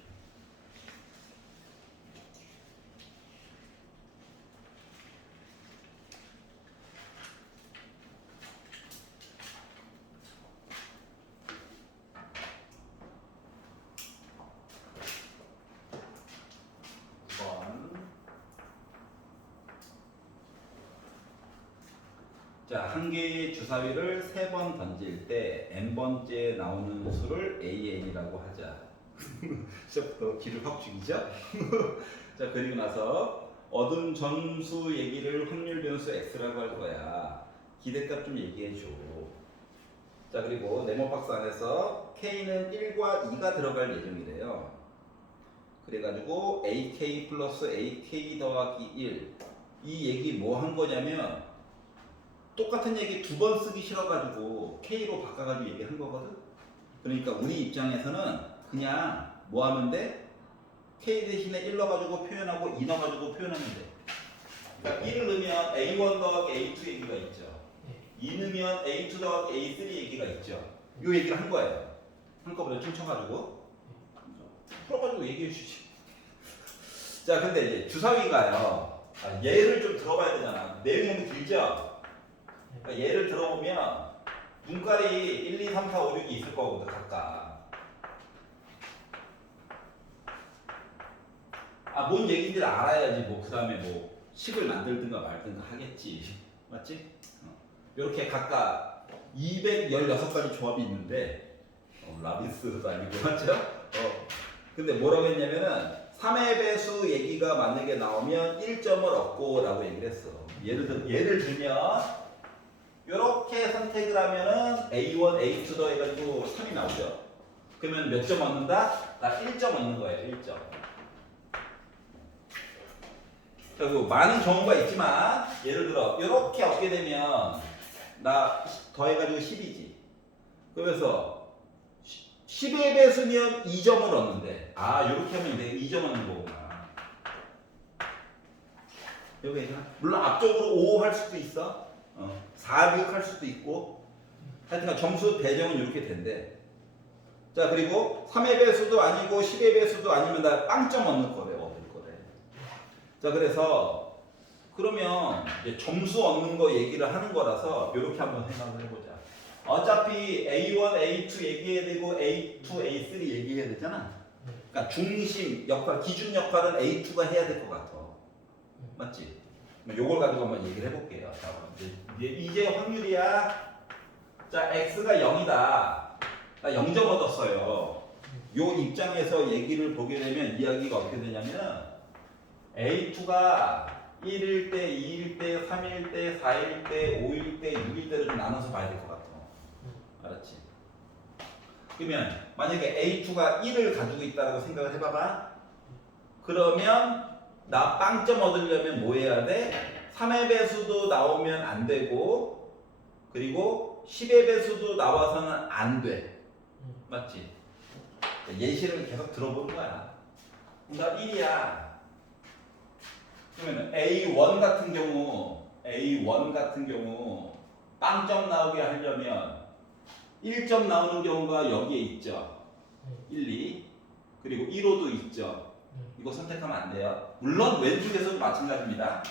자, 한 개의 주사위를 3번 던질 때 n번째 나오는 수를 AN이라고 하자. 시작부터 기를 확 죽이죠? 자, 그리고 나서 얻은 점수 얘기를 확률 변수 x라고 할 거야. 기대값 좀 얘기해 줘. 자, 그리고 네모 박스 안에서 k는 1과 2가 들어갈 예정이래요. 그래가지고 ak 플러스 ak 더하기 1. 이 얘기 뭐 한 거냐면 똑같은 얘기 두 번 쓰기 싫어가지고 K로 바꿔가지고 얘기한 거거든. 그러니까 우리 입장에서는 그냥 뭐 하면 돼? K 대신에 1 넣어가지고 표현하고 2 넣어가지고 표현하면 돼. 그러니까 1을 넣으면 A1 더하기 A2 얘기가 있죠. 2 넣으면 A2 더하기 A3 얘기가 있죠. 요 얘기를 한 거예요. 한꺼번에 춤춰가지고 풀어가지고 얘기해 주시지. 자, 근데 이제 주사위가요. 얘를 좀 들어봐야 되잖아. 내용이 너무 길죠? 그러니까 얘를 들어보면 눈깔이 1, 2, 3, 4, 5, 6이 있을 거거든, 각각. 뭔 얘기인지를 알아야지, 뭐, 그 다음에 뭐, 식을 만들든가 말든가 하겠지. 맞지? 이렇게 각각 216가지 조합이 있는데, 라비스도 아니고, 맞죠? 근데 뭐라고 했냐면은, 3의 배수 얘기가 만약에 나오면 1점을 얻고 라고 얘기를 했어. 예를 들면, 이렇게 선택을 하면은 A1, A2 더해가지고 3이 나오죠. 그러면 몇 점 얻는다? 나 1점 얻는 거예요. 1점. 그리고 많은 경우가 있지만 예를 들어 이렇게 얻게 되면 나 더해가지고 10이지. 그래서 10의 배수면 2점을 얻는데 이렇게 하면 내가 2점 얻는 거구나. 여기 있나? 물론 앞쪽으로 5 할 수도 있어. 4, 6 할 수도 있고 하여튼 점수 배정은 이렇게 된대. 자, 그리고 3의 배수도 아니고 10의 배수도 아니면 나 빵점 얻는 거래. 얻을 거래. 자, 그래서 그러면 이제 점수 얻는 거 얘기를 하는 거라서 이렇게 한번 생각을 해보자. 어차피 A1, A2 얘기해야 되고 A2, A3 얘기해야 되잖아. 그러니까 중심 역할, 기준 역할은 A2가 해야 될 것 같아. 맞지? 요걸 가지고 한번 얘기를 해볼게요. 자, 이제 확률이야. 자, X가 0이다. 나 0점 얻었어요. 요 입장에서 얘기를 보게 되면 이야기가 어떻게 되냐면 A2가 1일 때, 2일 때, 3일 때, 4일 때, 5일 때, 6일 때를 좀 나눠서 봐야 될 것 같아. 알았지? 그러면 만약에 A2가 1을 가지고 있다고 생각을 해봐봐. 그러면 나 빵점 얻으려면 뭐 해야 돼? 3의 배수도 나오면 안 되고 그리고 10의 배수도 나와서는 안 돼. 맞지? 예시를 계속 들어보는 거야. 그러니까 1이야. 그러면 A1 같은 경우 빵점 나오게 하려면 1점 나오는 경우가 여기에 있죠. 1, 2 그리고 1호도 있죠. 이거 선택하면 안 돼요. 물론 왼쪽에서도 마찬가지입니다.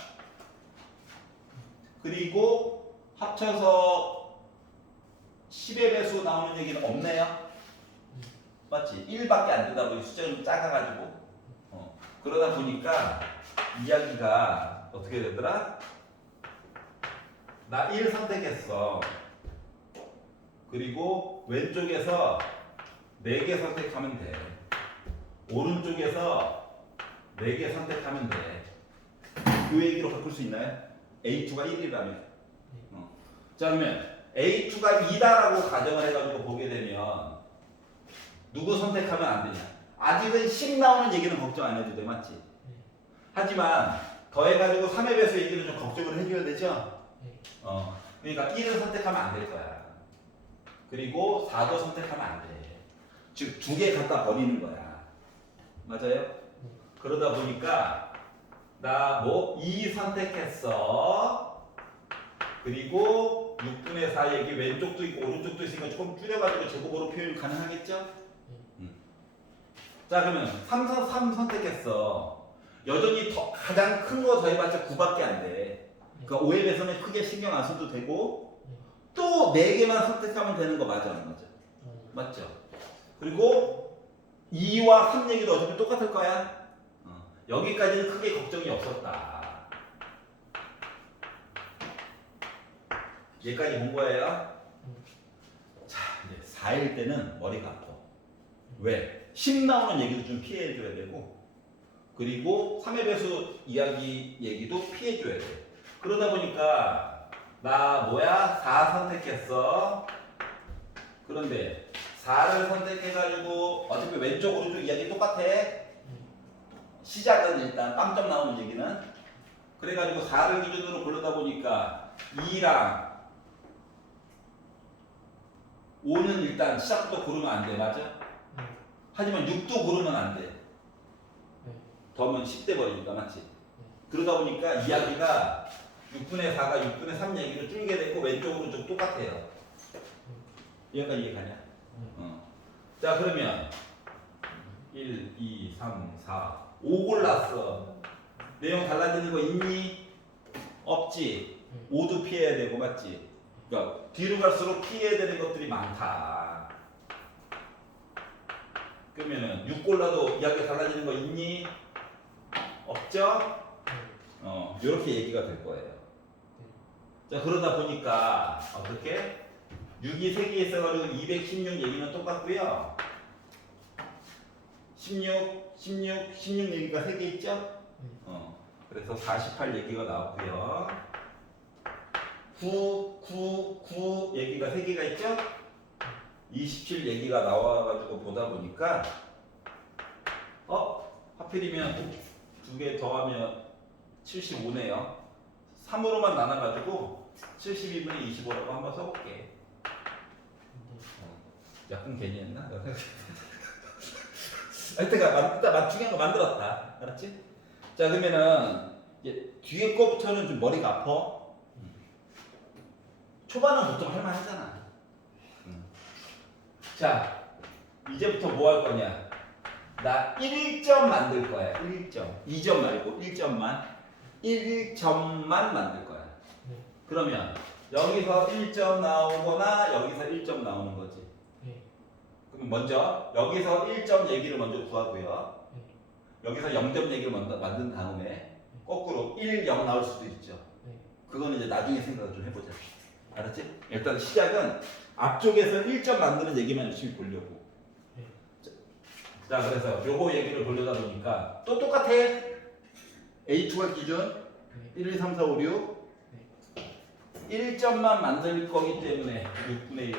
그리고 합쳐서 10의 배수 나오는 얘기는 없네요. 맞지? 1밖에 안 되다 보니 숫자는 좀 작아가지고 그러다 보니까 이야기가 어떻게 되더라? 나 1 선택했어. 그리고 왼쪽에서 4개 선택하면 돼. 오른쪽에서 4개 선택하면 돼. 이 얘기로 바꿀 수 있나요? A2가 1이라면. 자, 그러면 A2가 2다라고 가정을 해가지고 보게 되면 누구 선택하면 안 되냐? 아직은 10 나오는 얘기는 걱정 안 해도 돼. 맞지? 하지만 더해가지고 3의 배수 얘기를 좀 걱정을 해줘야 되죠? 그러니까 1을 선택하면 안 될 거야. 그리고 4도 선택하면 안 돼. 즉 2개 갖다 버리는 거야. 맞아요? 그러다 보니까 나 뭐 2 선택했어. 그리고 6분의 4 얘기 왼쪽도 있고 오른쪽도 있으니까 조금 줄여가지고 제곱으로 표현 가능하겠죠? 자, 그러면 3 선택했어. 여전히 가장 큰 거 더해봤자 9밖에 안 돼. 그러니까 5의 배수는 크게 신경 안 써도 되고 또 4개만 선택하면 되는 거 맞아, 안 맞아? 맞죠? 그리고 2와 3 얘기도 어차피 똑같을 거야. 여기까지는 크게 걱정이 없었다. 얘까지 본 거예요. 자, 이제 4일 때는 머리가 아파. 왜? 10 나오는 얘기도 좀 피해줘야 되고 그리고 3의 배수 이야기 얘기도 피해줘야 돼. 그러다 보니까 나 4 선택했어. 그런데 4를 선택해가지고 어차피 왼쪽 오른쪽 이야기 똑같아. 시작은 일단 빵점 나오는 얘기는 그래가지고 4를 기준으로 고르다 보니까 2랑 5는 일단 시작부터 고르면 안 돼. 맞아? 하지만 6도 고르면 안 돼. 더하면 10대 버리니까. 맞지? 그러다 보니까 이야기가 6분의 4가 6분의 3 얘기로 줄게 되고 왼쪽으로 좀 똑같아요. 여기까지 이해가냐? 자 그러면 1, 2, 3, 4, 5 골랐어. 내용 달라지는 거 있니? 없지. 5도 피해야 되고 맞지? 그러니까 뒤로 갈수록 피해야 되는 것들이 많다. 그러면은 6 골라도 이야기가 달라지는 거 있니? 없죠? 이렇게 얘기가 될 거예요. 자 그러다 보니까 어떻게? 6이 3개 있어가지고 216 얘기는 똑같고요. 16 얘기가 3개 있죠? 그래서 48 얘기가 나왔고요. 9 얘기가 3개가 있죠? 27 얘기가 나와가지고 보다 보니까 하필이면 2개 더하면 75네요. 3으로만 나눠가지고 72분의 25라고 한번 써볼게. 약간 괜히 했나? 하여튼가 일단 중요한 거 만들었다. 알았지? 자 그러면은 이제 뒤에 거부터는 좀 머리가 아파. 초반은 보통 할만하잖아. 자 이제부터 뭐 할 거냐? 나 1점 만들 거야. 1점. 2점 말고 1점만. 1점만 만들 거야. 그러면 여기서 1점 나오거나 여기서 1점 나오는 거지. 그럼 먼저 여기서 1점 얘기를 먼저 구하고요. 여기서 0점 얘기를 먼저 만든 다음에 거꾸로 1, 0 나올 수도 있죠. 그거는 이제 나중에 생각을 좀 해보자. 알았지? 일단 시작은 앞쪽에서 1점 만드는 얘기만 열심히 보려고. 자 그래서 요거 얘기를 보려다 보니까 또 똑같아. A2가 기준 1, 2, 3, 4, 5, 6 1점만 만들 거기 때문에 6분의 1.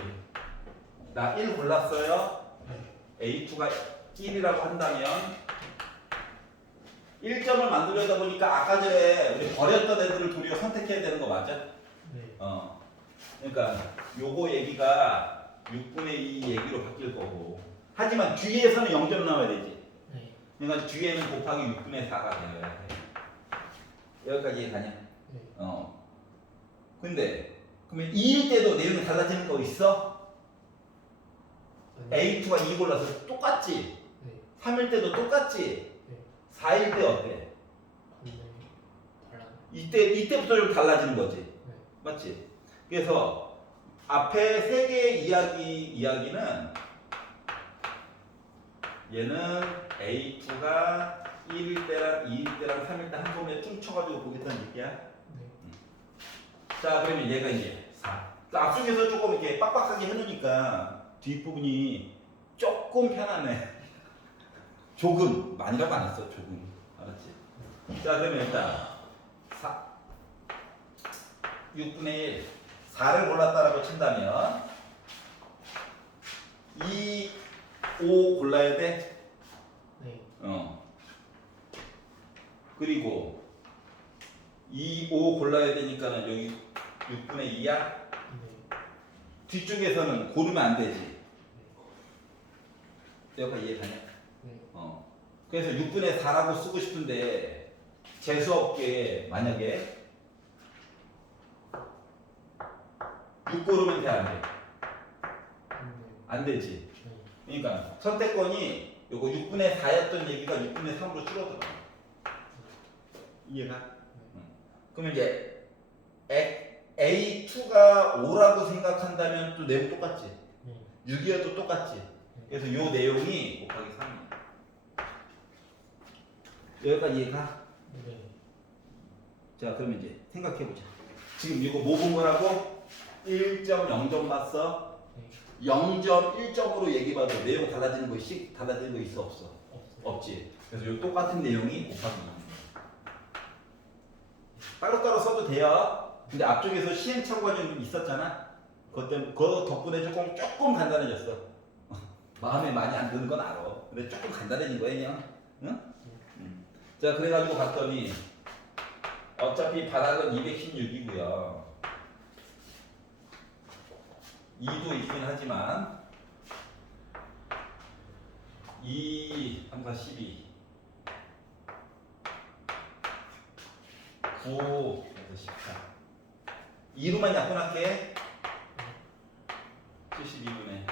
나 1 골랐어요. A2가 1이라고 한다면 1점을 만들려다 보니까 아까 전에 우리 버렸던 애들을 도리어 선택해야 되는 거 맞아? 그러니까 요거 얘기가 6분의 2 얘기로 바뀔 거고 하지만 뒤에서는 0점 나와야 되지. 그러니까 뒤에는 곱하기 6분의 4가 되어야 돼. 여기까지 이해가냐? 근데 그러면 2일 때도 내용이 달라지는 거 있어? A2가 2 골라서 똑같지? 3일 때도 똑같지? 4일 때 어때? 이때부터 좀 달라지는 거지. 맞지? 그래서 앞에 세 개의 이야기는 얘는 A2가 1일 때랑 2일 때랑 3일 때 한꺼번에 퉁쳐가지고 보겠다는 얘기야. 자 그러면 얘가 이제 4. 앞쪽에서 조금 이렇게 빡빡하게 해놓으니까 뒷부분이 조금 편하네. 조금 많이라고 안 했어. 조금 알았지? 자 그러면 일단 6분의 1 4를 골랐다라고 친다면 2, 5 골라야 돼? 그리고 2, 5 골라야 되니까는 여기 6분의 2야? 뒤쪽에서는 고르면 안 되지. 여기까지 이해가냐? 그래서 6분의 4라고 쓰고 싶은데 재수없게 만약에 6 고르면 돼, 안 돼? 안 되지. 그러니까 선택권이 요거 6분의 4였던 얘기가 6분의 3으로 줄어들어. 이해가? 그러면 이제 A2가 5라고 생각한다면 또 내용 똑같지? 6이어도 똑같지? 그래서 요 내용이 곱하기 3이야. 여기까지 이해가? 자 그러면 이제 생각해보자. 지금 이거 뭐 본 거라고? 1점 0점 봤어? 0점 1점으로 얘기해봐도 내용 달라지는 거 있어 없어? 없지. 그래서 요 똑같은 내용이 곱하기 2. 따로따로 써도 돼요. 근데 앞쪽에서 시행착오 과정이 좀 있었잖아. 그거 덕분에 조금 간단해졌어. 마음에 많이 안 드는 건 알아. 근데 조금 간단해진 거예요. 응? 자 그래가지고 봤더니 어차피 바닥은 216이고요. 2도 있긴 하지만 2, 3, 4, 12 9 그래서 14 2로만 약분할게 72분의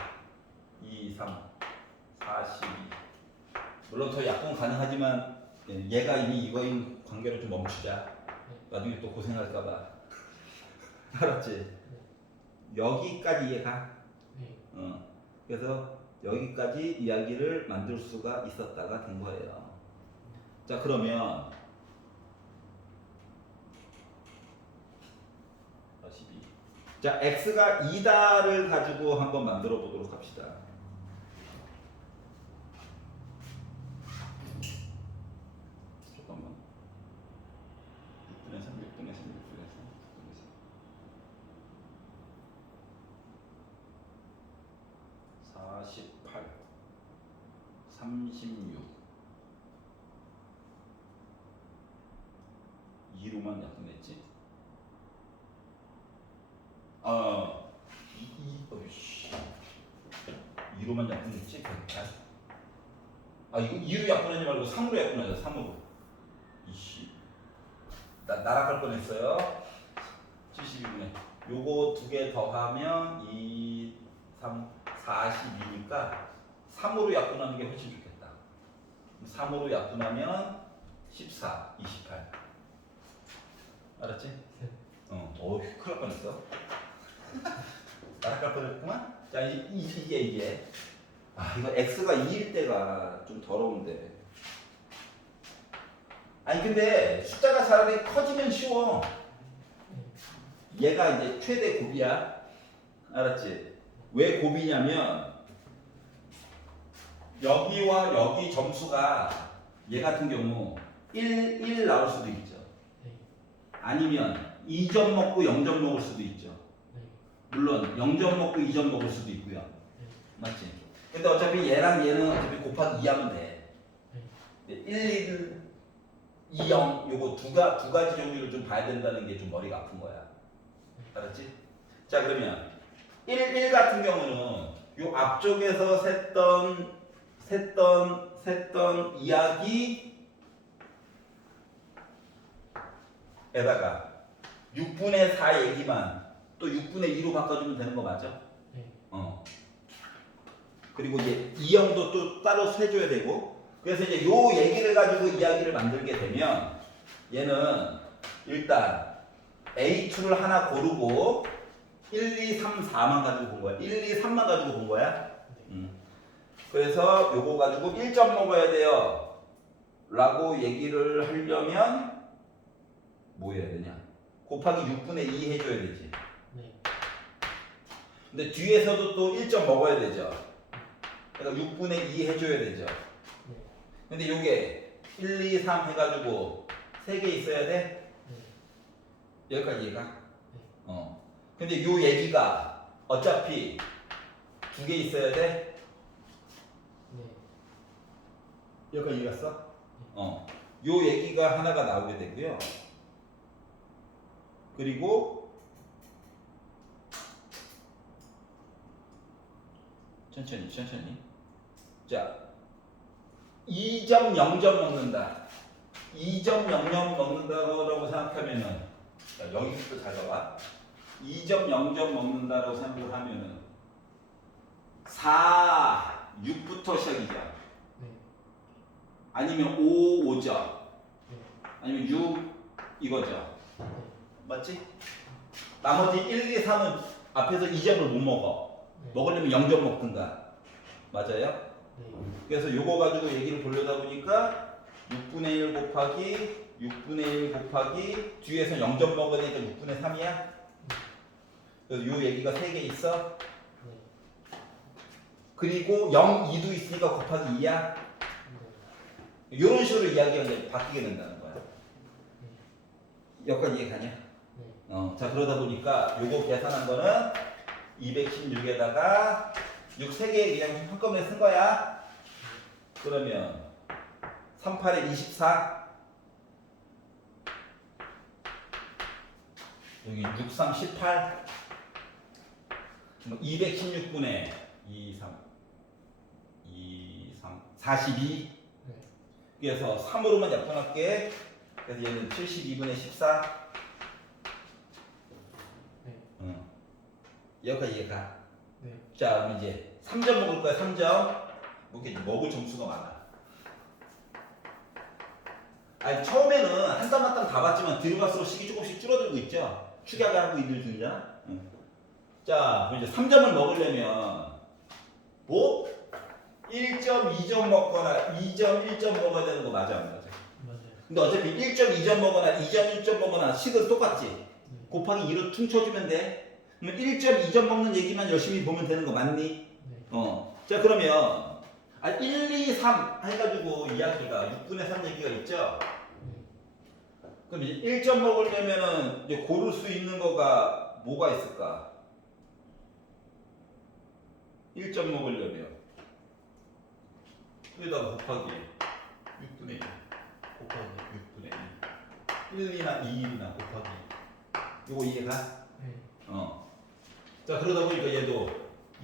2, 3 42 물론 더 약분 가능하지만 얘가 이미 이거인 관계로 좀 멈추자. 나중에 또 고생할까봐. 알았지? 여기까지 이해가? 네. 그래서 여기까지 이야기를 만들 수가 있었다가 된 거예요. 자 그러면 12. 자 x가 2다를 가지고 한번 만들어 보도록 합시다. 잠깐만. 6분의 3, 6분의 3, 6분의 3, 6분의 3. 48, 36. 2로만 약분했지? 어이씨. 2로만 약분했지? 108. 이거 2로 약분하지 말고 3으로 약분하자. 3으로. 이씨. 나락할 뻔했어요. 72분의. 요거 두 개 더하면 2, 3, 42니까 3으로 약분하는 게 훨씬 좋겠다. 3으로 약분하면 14, 28. 알았지? 네. 큰일 날 뻔했어. 나락갈 뻔했구만. 자, 이게. 이거 x가 2일 때가 좀 더러운데. 아니 근데 숫자가 차라리 커지면 쉬워. 얘가 이제 최대 곱이야. 알았지? 왜 곱이냐면 여기와 여기 점수가 얘 같은 경우 1 나올 수도 있죠. 아니면 2점 먹고 0점 먹을 수도 있죠. 물론 0점 먹고 2점 먹을 수도 있고요. 맞지? 근데 어차피 얘랑 얘는 어차피 곱하기 2 하면 돼. 1, 2, 0 요거 두 가지 종류를 좀 봐야 된다는 게 좀 머리가 아픈 거야. 알았지? 자 그러면 1 같은 경우는 요 앞쪽에서 셌던 이야기에다가 6분의 4 얘기만 또 6분의 2로 바꿔주면 되는 거 맞죠? 네. 그리고 이제 2형도 또 따로 세줘야 되고 그래서 이제 요 얘기를 가지고 이야기를 만들게 되면 얘는 일단 A2를 하나 고르고 1, 2, 3, 4만 가지고 본 거야. 1, 2, 3만 가지고 본 거야. 그래서 요거 가지고 1점 먹어야 돼요. 라고 얘기를 하려면 뭐 해야 되냐? 곱하기 6분의 2 해줘야 되지. 네. 근데 뒤에서도 또 1점 먹어야 되죠. 그러니까 6분의 2 해줘야 되죠. 네. 근데 요게 1, 2, 3 해가지고 3개 있어야 돼? 네. 여기까지 이해가? 근데 요 얘기가 어차피 2개 있어야 돼? 네. 여기까지 이해갔어? 요 얘기가 하나가 나오게 되고요. 그리고 천천히. 자, 2점 0점 먹는다. 2점 0점 먹는다고 생각하면은 자, 여기부터 잘 봐봐. 2점 0점 먹는다라고 생각을 하면은 4, 6부터 시작이죠. 네. 아니면 5, 5점. 네. 아니면 6 이거죠. 네. 맞지? 나머지 1, 2, 3은 앞에서 2점을 못 먹어. 네. 먹으려면 0점 먹든가. 맞아요? 네. 그래서 요거 가지고 얘기를 보려다 보니까 6분의 1 곱하기 6분의 1 곱하기 뒤에서 0점 먹어야 되니까 6분의 3이야? 그래서 요 얘기가 3개 있어? 네. 그리고 0, 2도 있으니까 곱하기 2야? 이런 식으로 이야기가 이제 바뀌게 된다는 거야. 여기까지 이해가냐? 네. 자 그러다 보니까 요거 계산한 거는 216에다가 6 3개 그냥 한꺼번에 쓴 거야. 그러면 38에 24 여기 6, 3, 18 216분의 2, 3 42 네. 그래서 3으로만 약분할게 그래서 얘는 72분의 14. 네. 여기까지 이해가. 네. 자, 그럼 이제 3점 먹을 거야. 3점. 이렇게 먹을 점수가 많아. 아니 처음에는 한 땀 한 땀 다 봤지만 뒤로 갈수록 식이 조금씩 줄어들고 있죠. 축약을 하고 있는 중이잖아. 자, 그럼 이제 3점을 먹으려면 뭐 1.2점 먹거나 2.1점 먹어야 되는 거 맞아 안 맞아? 맞아요. 근데 어차피 1.2점 먹거나 2.1점 먹거나 식은 똑같지. 네. 곱하기 2로 퉁쳐주면 돼. 그러면 1.2점 먹는 얘기만 열심히 보면 되는 거 맞니? 네. 자 그러면 1, 2, 3 해가지고 이야기가 6분의 3 얘기가 있죠. 그럼 이제 1점 먹으려면은 이제 고를 수 있는 거가 뭐가 있을까? 1점 먹으려면 여기다가 곱하기 6분의 1 곱하기 6분의 1 1이나 2일이나 곱하기 이거 이해가? 네. 자 그러다 보니까 얘도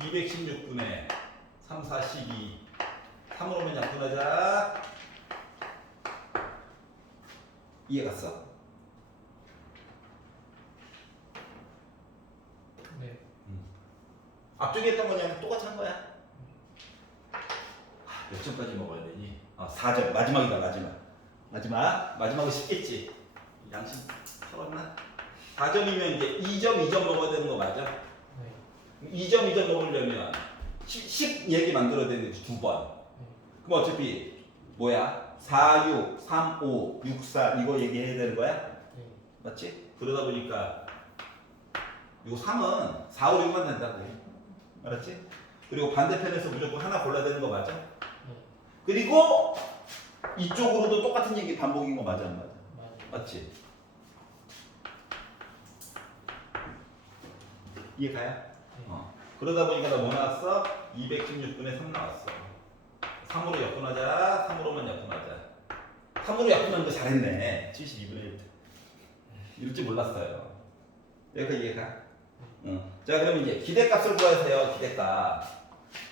216분의 3, 4, 12 3으로면 약분하자. 이해 갔어? 네. 앞쪽에 했던 거냐 똑같이 한 거야. 몇 점까지 먹어야 되니? 4점. 마지막이다 마지막. 마지막은 쉽겠지. 양심 털었나? 4점이면 이제 2점 먹어야 되는 거 맞아? 네. 2점 먹으려면 10 얘기 만들어야 되는데 두 번. 그럼 어차피 뭐야? 4, 6, 3, 5, 6, 4 이거 얘기해야 되는 거야? 네. 맞지? 그러다 보니까 이거 3은 4, 5, 6만 된다고. 알았지? 그리고 반대편에서 무조건 하나 골라야 되는 거 맞아? 네. 그리고 이쪽으로도 똑같은 얘기 반복인 거 맞아 안 맞아? 맞아요. 맞지? 이해 가요? 네. 그러다 보니까 나 뭐 나왔어? 216분의 3 나왔어. 3으로 약분하자. 3으로만 약분하자. 3으로 약분하는 거 잘했네. 72분의 1. 이럴 줄 몰랐어요. 여기까지 이해가? 자 그럼 이제 기대값을 구하세요. 기대값.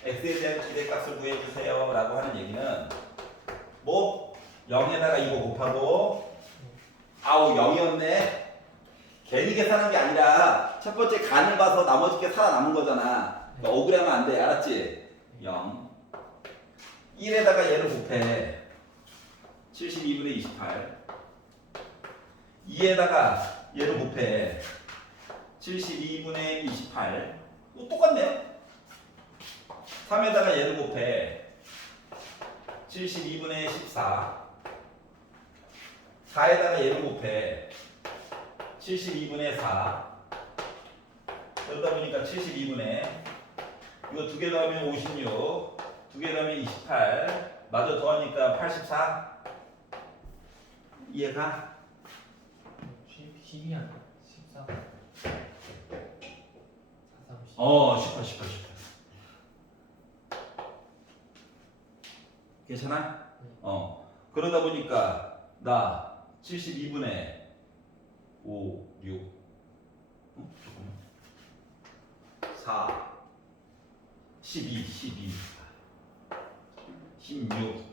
x에 대한 기대값을 구해주세요. 라고 하는 얘기는 뭐 0에다가 이거 곱하고 아우 0이었네. 괜히 계산한 게 아니라 첫 번째 간을 봐서 나머지 게 살아남은 거잖아. 그러니까 억울하면 안 돼. 알았지? 0. 1에다가 얘를 곱해. 72분의 28. 2에다가 얘를 곱해. 72분의 28. 똑같네요. 3에다가 얘를 곱해. 72분의 14. 4에다가 얘를 곱해. 72분의 4. 그러다 보니까 72분의 이거 두 개 더하면 56. 두 개 더하면 28. 마저 더하니까 84. 이해가? 12 아니야? 14. 4, 3, 10. 18. 괜찮아? 그러다 보니까 나 72분의 5, 6 잠깐만 4 12 16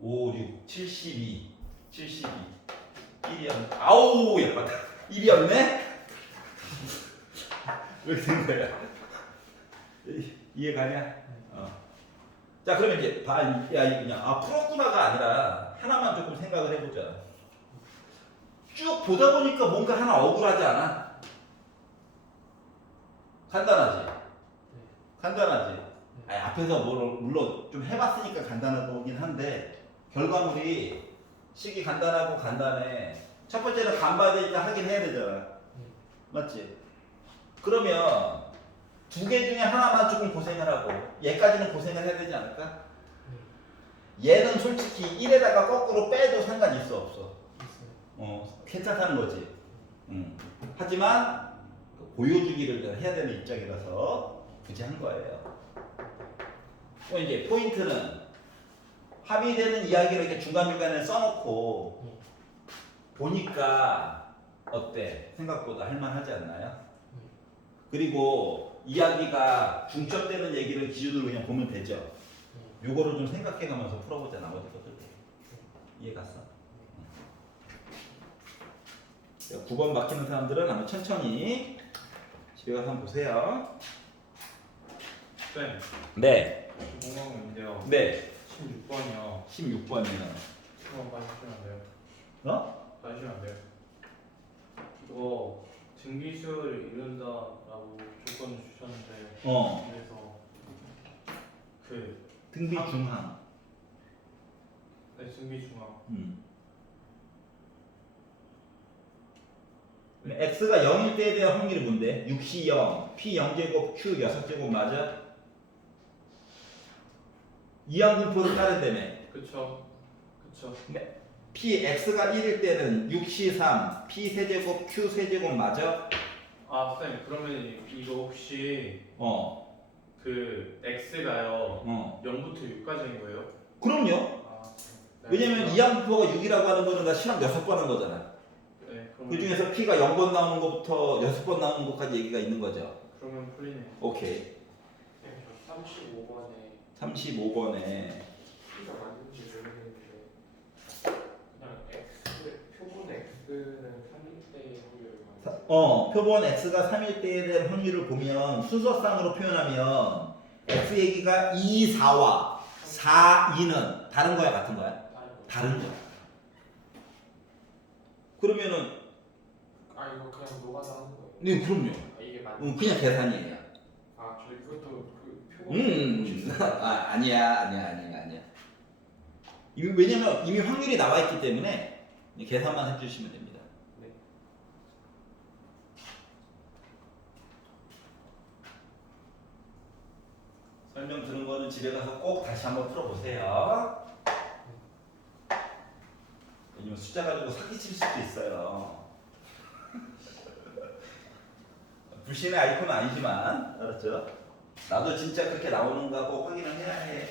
5, 6 72 1이었네. 아우 예뻤다. 1이었네? 왜 이렇게 된 거야? 이해가냐? 자 그러면 이제 야 그냥 풀었구나가 아니라 하나만 조금 생각을 해보자. 쭉 보다 보니까 뭔가 하나 억울하지 않아? 간단하지? 간단하지? 아니, 앞에서 물론 좀 해봤으니까 간단하긴 한데 결과물이 식이 간단하고 간단해. 첫 번째는 간봐야 되니까 하긴 해야 되잖아. 맞지? 그러면 두 개 중에 하나만 조금 고생을 하고 얘까지는 고생을 해야 되지 않을까? 얘는 솔직히 1에다가 거꾸로 빼도 상관 있어 없어? 괜찮다는 거지. 하지만 보여주기를 해야 되는 입장이라서 굳이 한 거예요. 그럼 이제 포인트는 합의되는 이야기를 이렇게 중간중간에 써놓고 보니까 어때? 생각보다 할만하지 않나요? 그리고 이야기가 중첩되는 얘기를 기준으로 그냥 보면 되죠. 요거를 좀 생각해가면서 풀어보자. 나머지 것들. 이해 갔어? 9번 막히는 사람들은 한번 천천히 집에 가서 한번 보세요. 쌤, 네. 공강인데요. 네. 16번이요. 16번이요. 한번 봐주시면 안 돼요? 어? 봐주시면 안 돼요? 이거 등기수를 이룬다라고 조건을 주셨는데 어. 그래서 그 등비 중항. 네, 등기 중앙 x가 0일 때에 대한 확률이 뭔데? 6시 0, p 0제곱, q 6제곱 맞아? 이항분포를 따른다며. 그쵸 p x가 1일 때는 6시 3, p 세제곱, q 세제곱 맞아? 아 쌤 그러면 이거 혹시 그 x가요 0부터 6까지인 거예요? 그럼요. 아, 네. 왜냐면 이항분포가 6이라고 하는 거는 나 실험 6번 한 거잖아. 네, 그 중에서 p가 0번 나오는 것부터 6번 나오는 것까지 얘기가 있는 거죠. 그러면 풀리네요. 오케이. 네, 저 35번에 35번에 P가 맞는지 모르겠는데 그냥 X, 표본 X는 3일대의 확률을 말해요. 표본 x가 3일 때에 대한 확률을 보면 순서상으로 표현하면 x 얘기가 2, 4와 4, 2는 다른 거야 같은 거야? 다른 거야. 그러면은 아 이거 그냥 녹아서 하는 거예요? 네 그럼요. 아, 이게 맞는 그냥 계산이에요. 아 저희 그것도 그 표본 아니야. 왜냐면 이미 확률이 나와 있기 때문에 계산만 해주시면 됩니다. 네. 설명 들은 거는 집에 가서 꼭 다시 한번 풀어보세요. 왜냐면 숫자 가지고 사기칠 수도 있어요. 불신의 아이콘은 아니지만 알았죠? 나도 진짜 그렇게 나오는가 꼭 확인을 해야 해.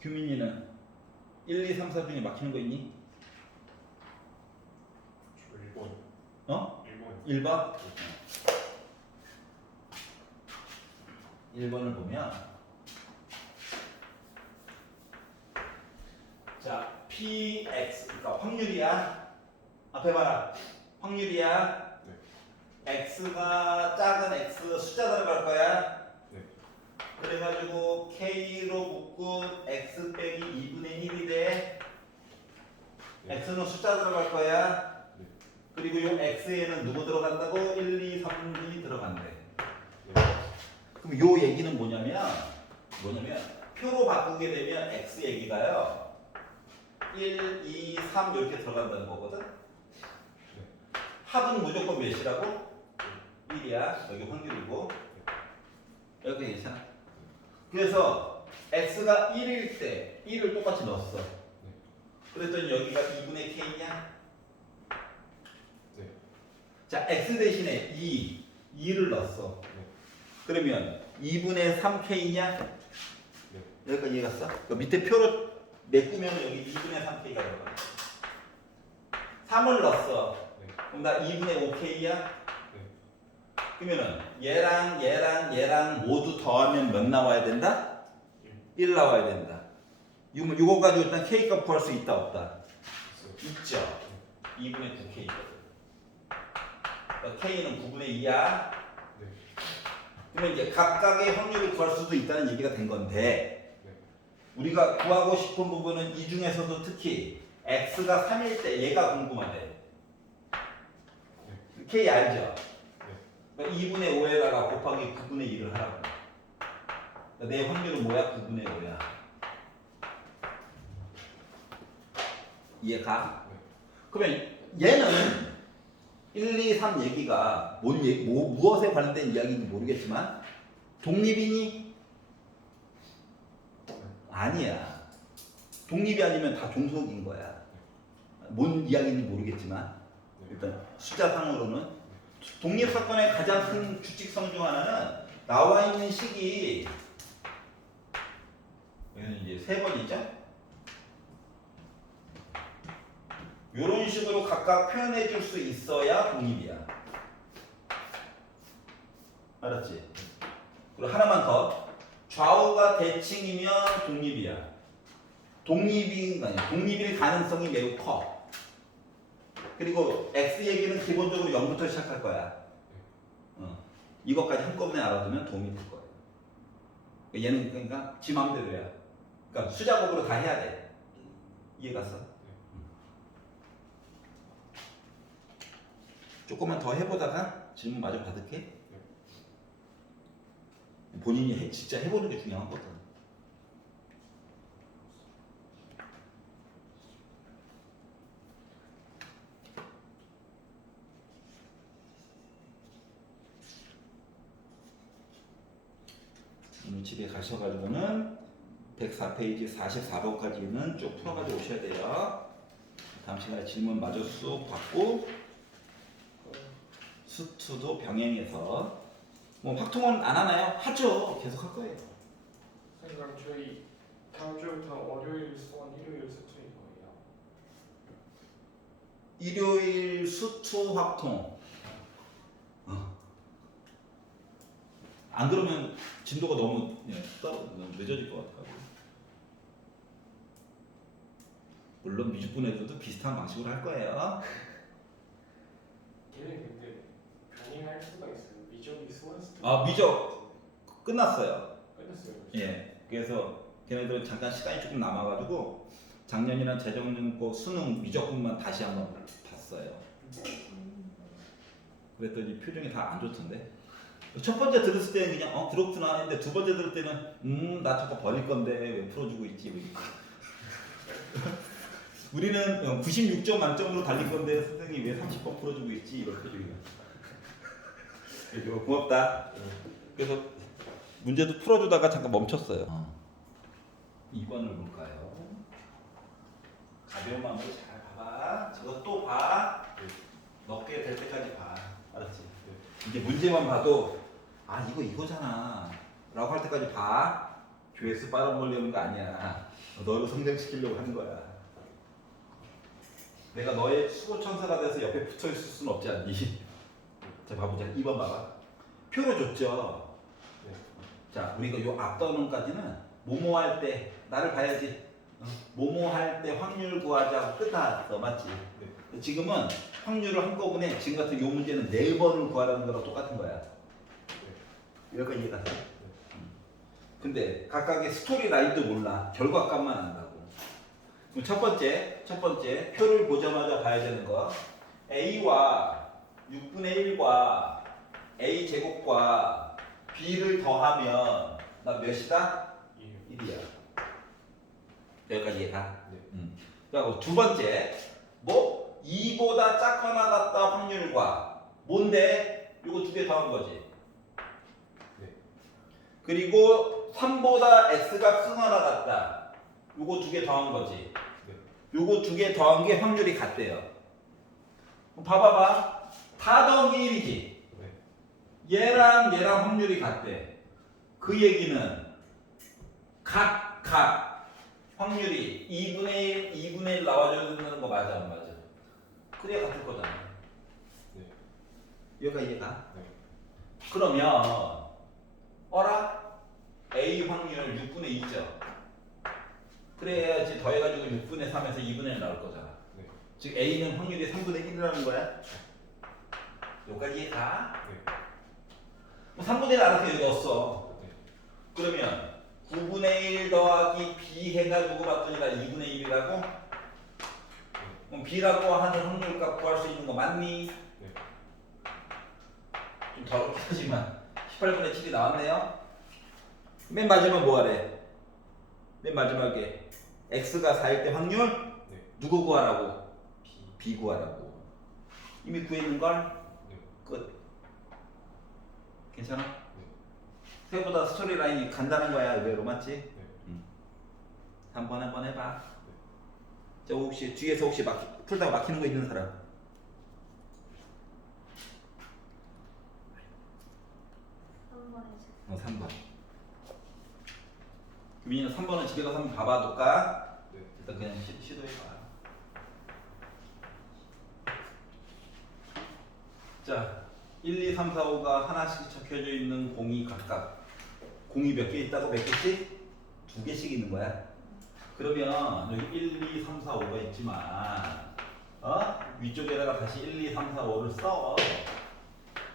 규민이는 1, 2, 3, 4 중에 막히는 거 있니? 저 1번 어? 1번 1번? 1번을 보면 자 px 그러니까 확률이야. 앞에 봐라. 확률이야. x가 작은 x 숫자 들어갈 거야. 네. 그래가지고 k로 묶은 x 빼기 2분의 1이 돼. x는 숫자 들어갈 거야. 네. 그리고 요 x에는 누구 들어간다고? 1, 2, 3이 들어간대. 그럼 요 얘기는 뭐냐면 표로 바꾸게 되면 x 얘기가요 1, 2, 3 이렇게 들어간다는 거거든. 합은 무조건 몇이라고? 1이야. 여기 확률이고 여기 괜찮아. 그래서 x가 1일 때 1을 똑같이 넣었어. 그랬더니 여기가 2분의 k냐? 네. 자 x 대신에 2를 넣었어. 그러면 2분의 3k냐? 여기까지 이해갔어? 그 밑에 표로 메꾸면 여기 2분의 3k가 들어가. 3을 넣었어. 그럼 나 2분의 5k야? 그러면은 얘랑 모두 더하면 몇 나와야 된다? 1 나와야 된다. 이거 가지고 일단 k 값 구할 수 있다 없다? 있죠. 2분의 9k거든. 그러니까 k는 9분의 2야. 그러면 이제 각각의 확률을 구할 수도 있다는 얘기가 된 건데 우리가 구하고 싶은 부분은 이 중에서도 특히 x가 3일 때 얘가 궁금하대. k 알죠? 그러니까 2분의 5에다가 곱하기 9분의 1을 하라고. 그러니까 내 확률은 뭐야? 9분의 5야. 이해가? 그러면 얘는 1, 2, 3 얘기가 무엇에 관련된 이야기인지 모르겠지만 독립이니? 아니야. 독립이 아니면 다 종속인 거야. 뭔 이야기인지 모르겠지만 일단 숫자상으로는 독립사건의 가장 큰 규칙성 중 하나는 나와 있는 식이 여기는 이제 세 번이죠. 이런 식으로 각각 표현해 줄 수 있어야 독립이야. 알았지? 그리고 하나만 더. 좌우가 대칭이면 독립이야. 독립일 가능성이 매우 커. 그리고 x 얘기는 기본적으로 0부터 시작할 거야. 이것까지 한꺼번에 알아두면 도움이 될 거야. 얘는 그러니까 지 마음대로야. 그러니까 수작업으로 다 해야 돼. 이해 갔어? 조금만 더 해보다가 질문 마저 받을게. 본인이 진짜 해보는 게 중요한 거거든. 오늘 집에 가셔가지고는 104페이지 44번까지는 쭉 풀어가지고 오셔야 돼요. 다음 시간에 질문 마저 쑥 받고 수투도 병행해서 뭐 확통은 안 하나요? 하죠. 계속 할 거예요. 그럼 저희 다음 주부터 월요일 수원, 일요일 수투인 거예요. 일요일 수투 확통. 안 그러면 진도가 너무 늦어질 것 같아요. 물론 미주분에서도 비슷한 방식으로 할 거예요. 걔는 근데 병행할 수가 있어요. 미적이 수원 수투. 아 미적 끝났어요. 끝났어요. 예. 그래서 걔네들은 잠깐 시간이 조금 남아가지고 작년이나 재작년 거 수능 미적분만 다시 한번 봤어요. 그랬더니 표정이 다 안 좋던데. 첫 번째 들었을 때는 그냥 그렇구나 했는데 두 번째 들을 때는 나 저거 버릴 건데 왜 풀어주고 있지. 우리는 96점 만점으로 달린 건데 선생님이 왜 30번 풀어주고 있지 이런 표정이야. 고맙다. 그래서 문제도 풀어주다가 잠깐 멈췄어요. 2번을 볼까요? 가벼운 마음으로 잘 봐봐. 저거 또 봐. 넣게 될 때까지 봐. 알았지? 이제 문제만 봐도 이거 이거잖아 라고 할 때까지 봐. 조회수 빨아먹으려는 거 아니야. 너를 성장시키려고 하는 거야. 내가 너의 수호천사가 돼서 옆에 붙어있을 수는 없지 않니? 자 봐보자. 2번 봐봐. 표를 줬죠. 자 우리가 요 앞단원까지는 뭐뭐 할 때 나를 봐야지. 뭐뭐 할 때 확률 구하자고 끝났어. 맞지? 지금은 확률을 한꺼번에 지금 같은 요 문제는 4번을 구하라는 거랑 똑같은 거야. 여기까지 이해가 돼? 근데 각각의 스토리 라인도 몰라. 결과값만 안다고. 그럼 첫 번째 표를 보자마자 봐야 되는 거. A와 6분의 1과 A 제곱과 B를 더하면 나 몇이다? 1이야. 여기까지 이해가? 그리고 두 번째, 2보다 작거나 같다 확률과 뭔데? 이거 두 개 더한 거지. 그리고 3보다 x가 승하나 같다. 요거 두 개 더한 거지. 요거 두 개 더한 게 확률이 같대요. 봐봐봐. 다 더한 게 1이지. 얘랑 확률이 같대. 그 얘기는 각 확률이 2분의 1 나와줘야 되는 거 맞아 안 맞아? 그래야 같을 거잖아. 여기가 이해가? 그러면 어라? A 확률 6분의 2죠. 그래야지 더해가지고 6분의 3에서 2분의 1 나올 거잖아. 즉 A는 확률이 3분의 1이라는 거야. 여기까지 이해가? 3분의 1 알아서 여기 넣었어. 그러면 9분의 1 더하기 B 해가지고 봤더니 나 2분의 1이라고? 그럼 B라고 하는 확률값 구할 수 있는 거 맞니? 좀 더럽긴 하지만 18분의 7이 나왔네요. 맨 마지막 뭐 하래? 맨 마지막에 X가 4일 때 확률? 누구 구하라고? B 구하라고. 이미 구했는 걸? 끝. 괜찮아? 생각보다 스토리 라인이 간단한 거야. 의외로 맞지? 한번 해봐. 자 혹시 뒤에서 풀다가 막히는 거 있는 사람? 3번. 민이는 3번은 집에 가서 한번 봐봐 놓을까? 네. 일단 그냥 시도해봐. 자, 1, 2, 3, 4, 5가 하나씩 적혀져 있는 공이 각각 공이 몇 개 있다고? 몇 개씩? 2개씩 있는 거야. 그러면 여기 1, 2, 3, 4, 5가 있지만 위쪽에다가 다시 1, 2, 3, 4, 5를 써.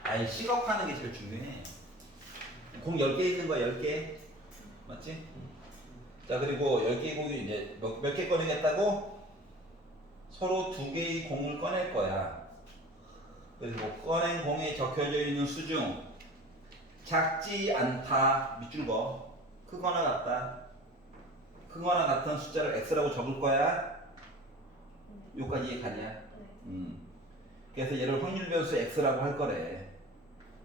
아예 시각화하는 게 제일 중요해. 공 10개 있는 거야, 10개. 맞지? 자, 그리고 10개의 공이 이제 몇 개 꺼내겠다고? 서로 2개의 공을 꺼낼 거야. 그리고 꺼낸 공에 적혀져 있는 수 중 작지 않다, 밑줄 거, 크거나 같다, 크거나 같은 숫자를 x라고 적을 거야. 여기까지 이해 가냐? 그래서 얘를 확률 변수 x라고 할 거래.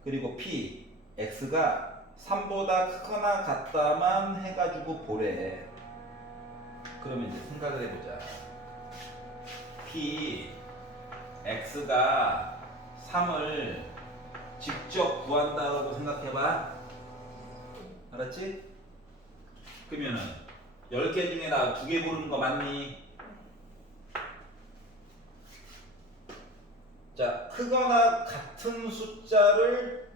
그리고 p, x가 3보다 크거나 같다만 해가지고 보래. 그러면 이제 생각을 해보자. p, x가 3을 직접 구한다고 생각해봐. 알았지? 그러면은 10개 중에 나 2개 고르는 거 맞니? 자, 크거나 같은 숫자를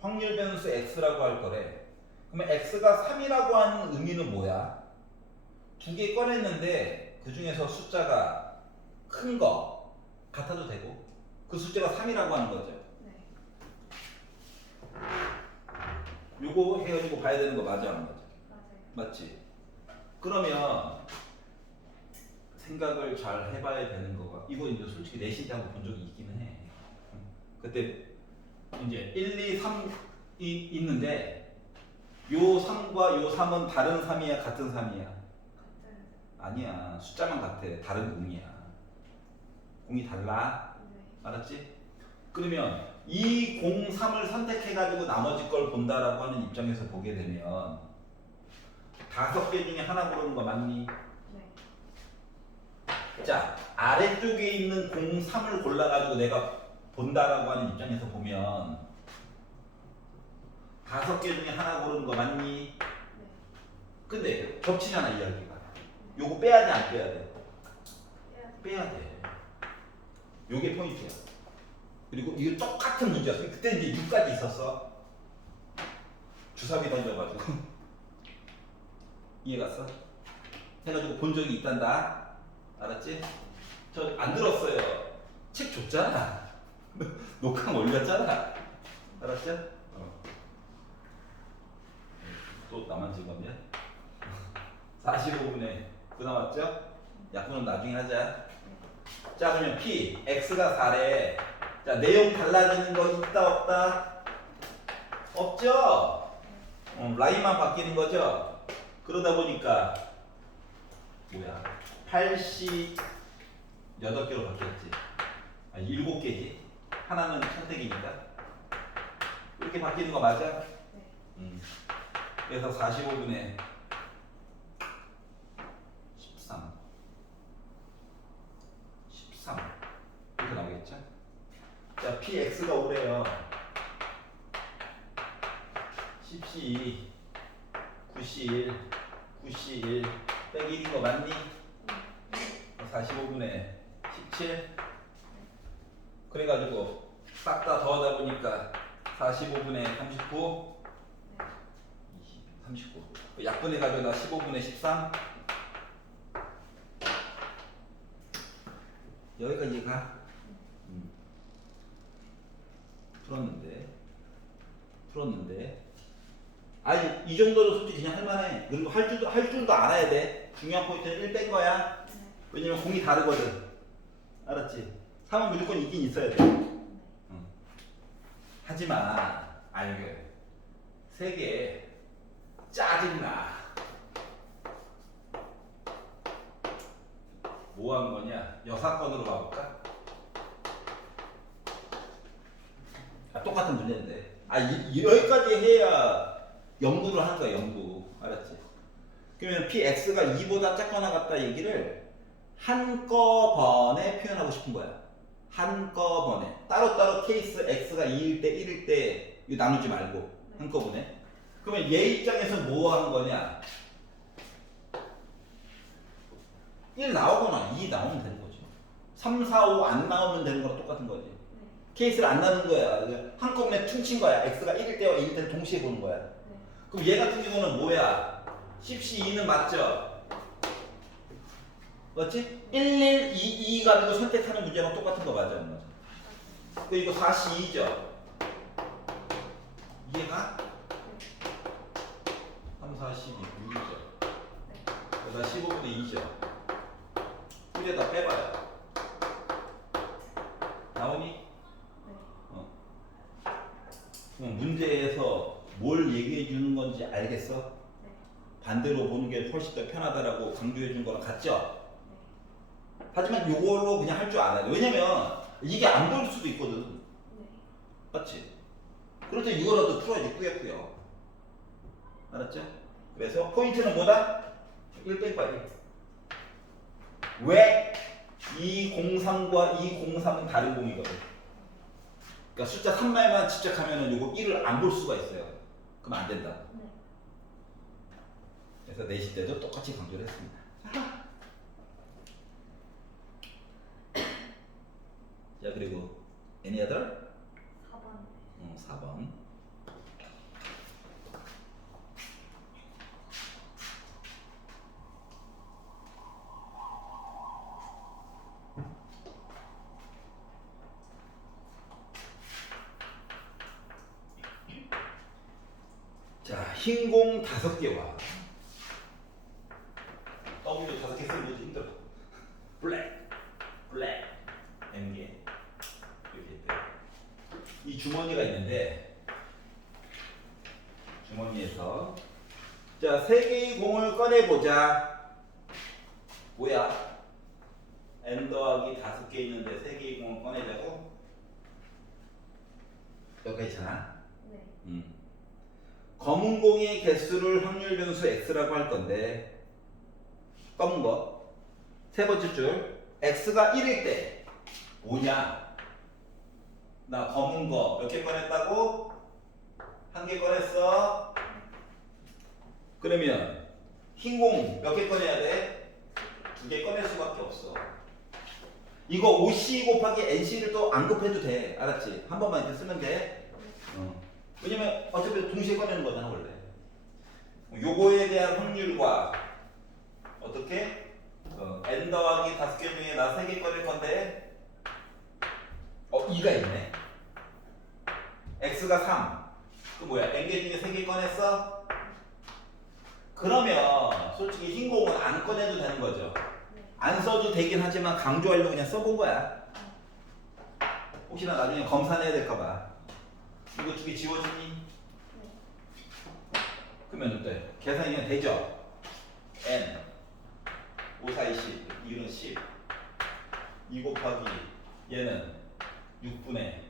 확률 변수 x라고 할 거래. 그러면 x가 3이라고 하는 의미는 뭐야? 2개 꺼냈는데 그 중에서 숫자가 큰 거 같아도 되고 그 숫자가 3이라고 하는 거죠. 요거 해가지고 봐야 되는 거 맞아 안 맞아? 맞지? 그러면 생각을 잘 해봐야 되는 거가 이거 이제 솔직히 내신 때 한번 본 적이 있기는 해. 그때 이제 1, 2, 3이 있는데 요 3과 요 3은 다른 3이야 같은 3이야? 아니야, 숫자만 같아. 다른 공이야. 공이 달라. 알았지? 그러면 이 공 3을 선택해가지고 나머지 걸 본다라고 하는 입장에서 보게 되면 5개 중에 하나 고르는 거 맞니? 자, 아래쪽에 있는 공 3을 골라가지고 내가 본다라고 하는 입장에서 보면 5개 중에 하나 고르는 거 맞니? 근데 겹치잖아, 이야기가. 요거 빼야 돼, 안 빼야 돼? 빼야 돼. 요게 포인트야. 그리고 이거 똑같은 문제였어. 그때 이제 6까지 있었어. 주사위 던져가지고. 이해 갔어? 해가지고 본 적이 있단다. 알았지? 저 안 들었어요. 책 줬잖아. 녹화 올렸잖아. 알았죠? 또 나만 즐겁냐? 45분에 9 나왔죠? 약분은 나중에 하자. 자, 그러면 P, X가 4래. 자, 내용 달라지는 거 있다 없다? 없죠? 라인만 바뀌는 거죠? 그러다 보니까 뭐야? 88개로 바뀌었지. 아니, 7개지. 하나는 선택이니까. 이렇게 바뀌는 거 맞아? 그래서 45분에 13 이렇게 나오겠죠? 자, PX가 오래요. 10C 9C1 9C1 빼기 1인 거 맞니? 45분에 17 그래가지고 싹 다 더하다 보니까 45분에 39 39 약분해가지고 나 15분에 13 여기까지 가. 풀었는데 아니 이 정도로 솔직히 그냥 할만해. 그리고 할 줄도 알아야 돼. 중요한 포인트는 1 뺀 거야. 왜냐면 공이 다르거든. 알았지? 3은 무조건 있긴 있어야 돼. 하지만 아니 그 3개 짜증나. 뭐 한 거냐? 여사건으로 가볼까? 똑같은 문제인데. 여기까지 해야 연구를 하는 거야, 연구. 알았지? 그러면 PX가 2보다 작거나 같다 얘기를 한꺼번에 표현하고 싶은 거야. 한꺼번에. 따로따로 케이스 X가 2일 때, 1일 때 이거 나누지 말고 한꺼번에. 그러면 얘 입장에서 뭐 하는 거냐? 1 나오거나 2 나오면 되는 거지. 3, 4, 5 안 나오면 되는 거랑 똑같은 거지. 케이스를 안 나는 거야. 한꺼번에 퉁친 거야. x가 1일 때와 2일 때 동시에 보는 거야. 그럼 얘 같은 경우는 뭐야? 10C2는 맞죠? 맞지? 1, 1, 2, 2 가지고 선택하는 문제랑 똑같은 거 맞아? 안 맞아? 그 이거 4C2죠? 이해가? 3, 4, 12, 6이죠? 여기다 15분의 2죠? 위에다 빼봐요. 나오니? 그럼 문제에서 뭘 얘기해 주는 건지 알겠어? 반대로 보는 게 훨씬 더 편하다라고 강조해 준 거랑 같죠? 하지만 이걸로 그냥 할 줄 알아야 돼. 왜냐면 이게 안 보일 수도 있거든. 맞지? 그럴 때 이거라도 풀어야지 꾸역꾸역. 알았죠? 그래서 포인트는 뭐다? 1 빼봐 1. 왜? 203과 203은 다른 공이거든. 그러니까 숫자 3말만 집착하면 이거 1을 안 볼 수가 있어요. 그럼 안 된다. 그래서 내실 때도 똑같이 강조를 했습니다. 자 그리고 any other? 4번. 4번. 자, 흰 공 5개와 W 5개 쓰는 거지 힘들어. 블랙, 블랙, N개 이렇게 있대. 이 주머니가 있는데 주머니에서 자, 3개의 공을 꺼내보자. 뭐야? N 더하기 5개 있는데 3개의 공을 꺼내자고? 여기가 있잖아. 검은 공의 개수를 확률 변수 x라고 할 건데 검은 거 세 번째 줄 x가 1일 때 뭐냐? 나 검은 거 몇 개 꺼냈다고? 1개 꺼냈어. 그러면 흰 공 몇 개 꺼내야 돼? 2개 꺼낼 수밖에 없어. 이거 OC 곱하기 NC를 또 안 곱해도 돼. 알았지? 한 번만 이렇게 쓰면 돼. 왜냐면 어차피 동시에 꺼내는 거잖아 원래. 요거에 대한 확률과 어떻게? n 더하기 5개 중에 나 3개 꺼낼 건데 2가 있네. x가 3. 그 뭐야? n개 중에 3개 꺼냈어? 그러면 솔직히 흰 공은 안 꺼내도 되는 거죠. 안 써도 되긴 하지만 강조하려고 그냥 써본 거야. 혹시나 나중에 검사해야 될까봐. 이거 2개 지워주니? 그러면 어때? 계산이 그냥 되죠? n 5, 4, 20 이거는 10 2 곱하기 얘는 6분의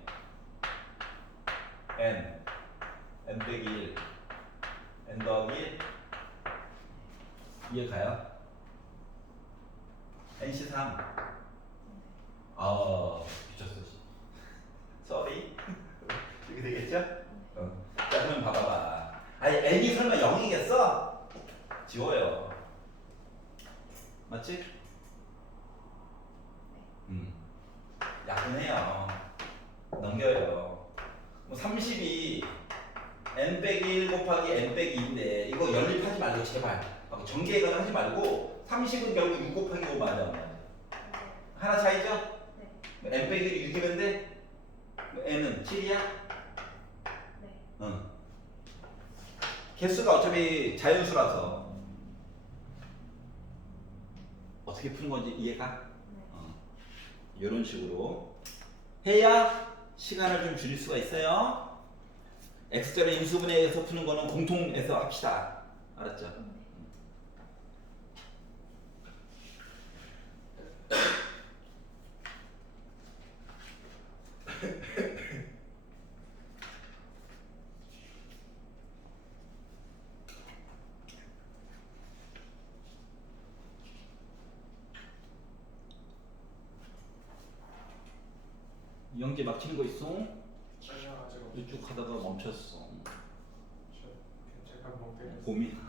n 빼기 1 n 더하기 1 이해 가요? nc 3 미쳤어 쏘리 이렇게 되겠죠? 자 그럼 봐봐봐. 아니 n이 설마 0이겠어? 지워요. 맞지? 야근해요. 넘겨요. 뭐 30이 n 빼기 1 곱하기 n 빼기 2인데 이거 연립하지 말고 제발 전개해가는 하지 말고 30은 결국 6 곱하기 5 맞아. 하나 차이죠? n 빼기 1이 6이면 돼? n은 7이야? 응. 개수가 어차피 자연수라서 어떻게 푸는 건지 이해가? 이런 식으로 해야 시간을 좀 줄일 수가 있어요. x절의 인수분해에서 푸는 거는 공통에서 합시다. 알았죠? 영재 막히는 거 있어? 아니야 아직 없어. 쭉 하다가 멈췄어. 알겠습니다. 고민.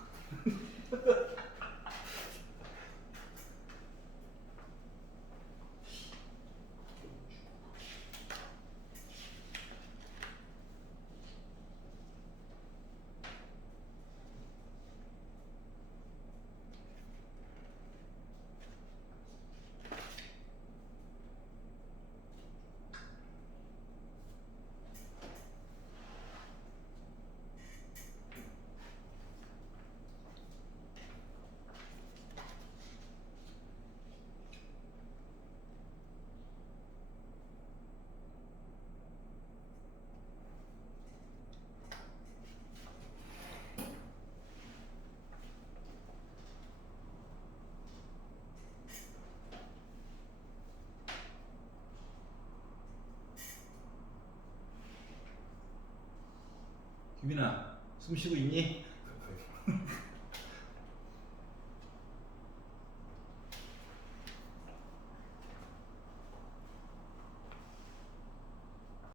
규민아, 숨 쉬고 있니?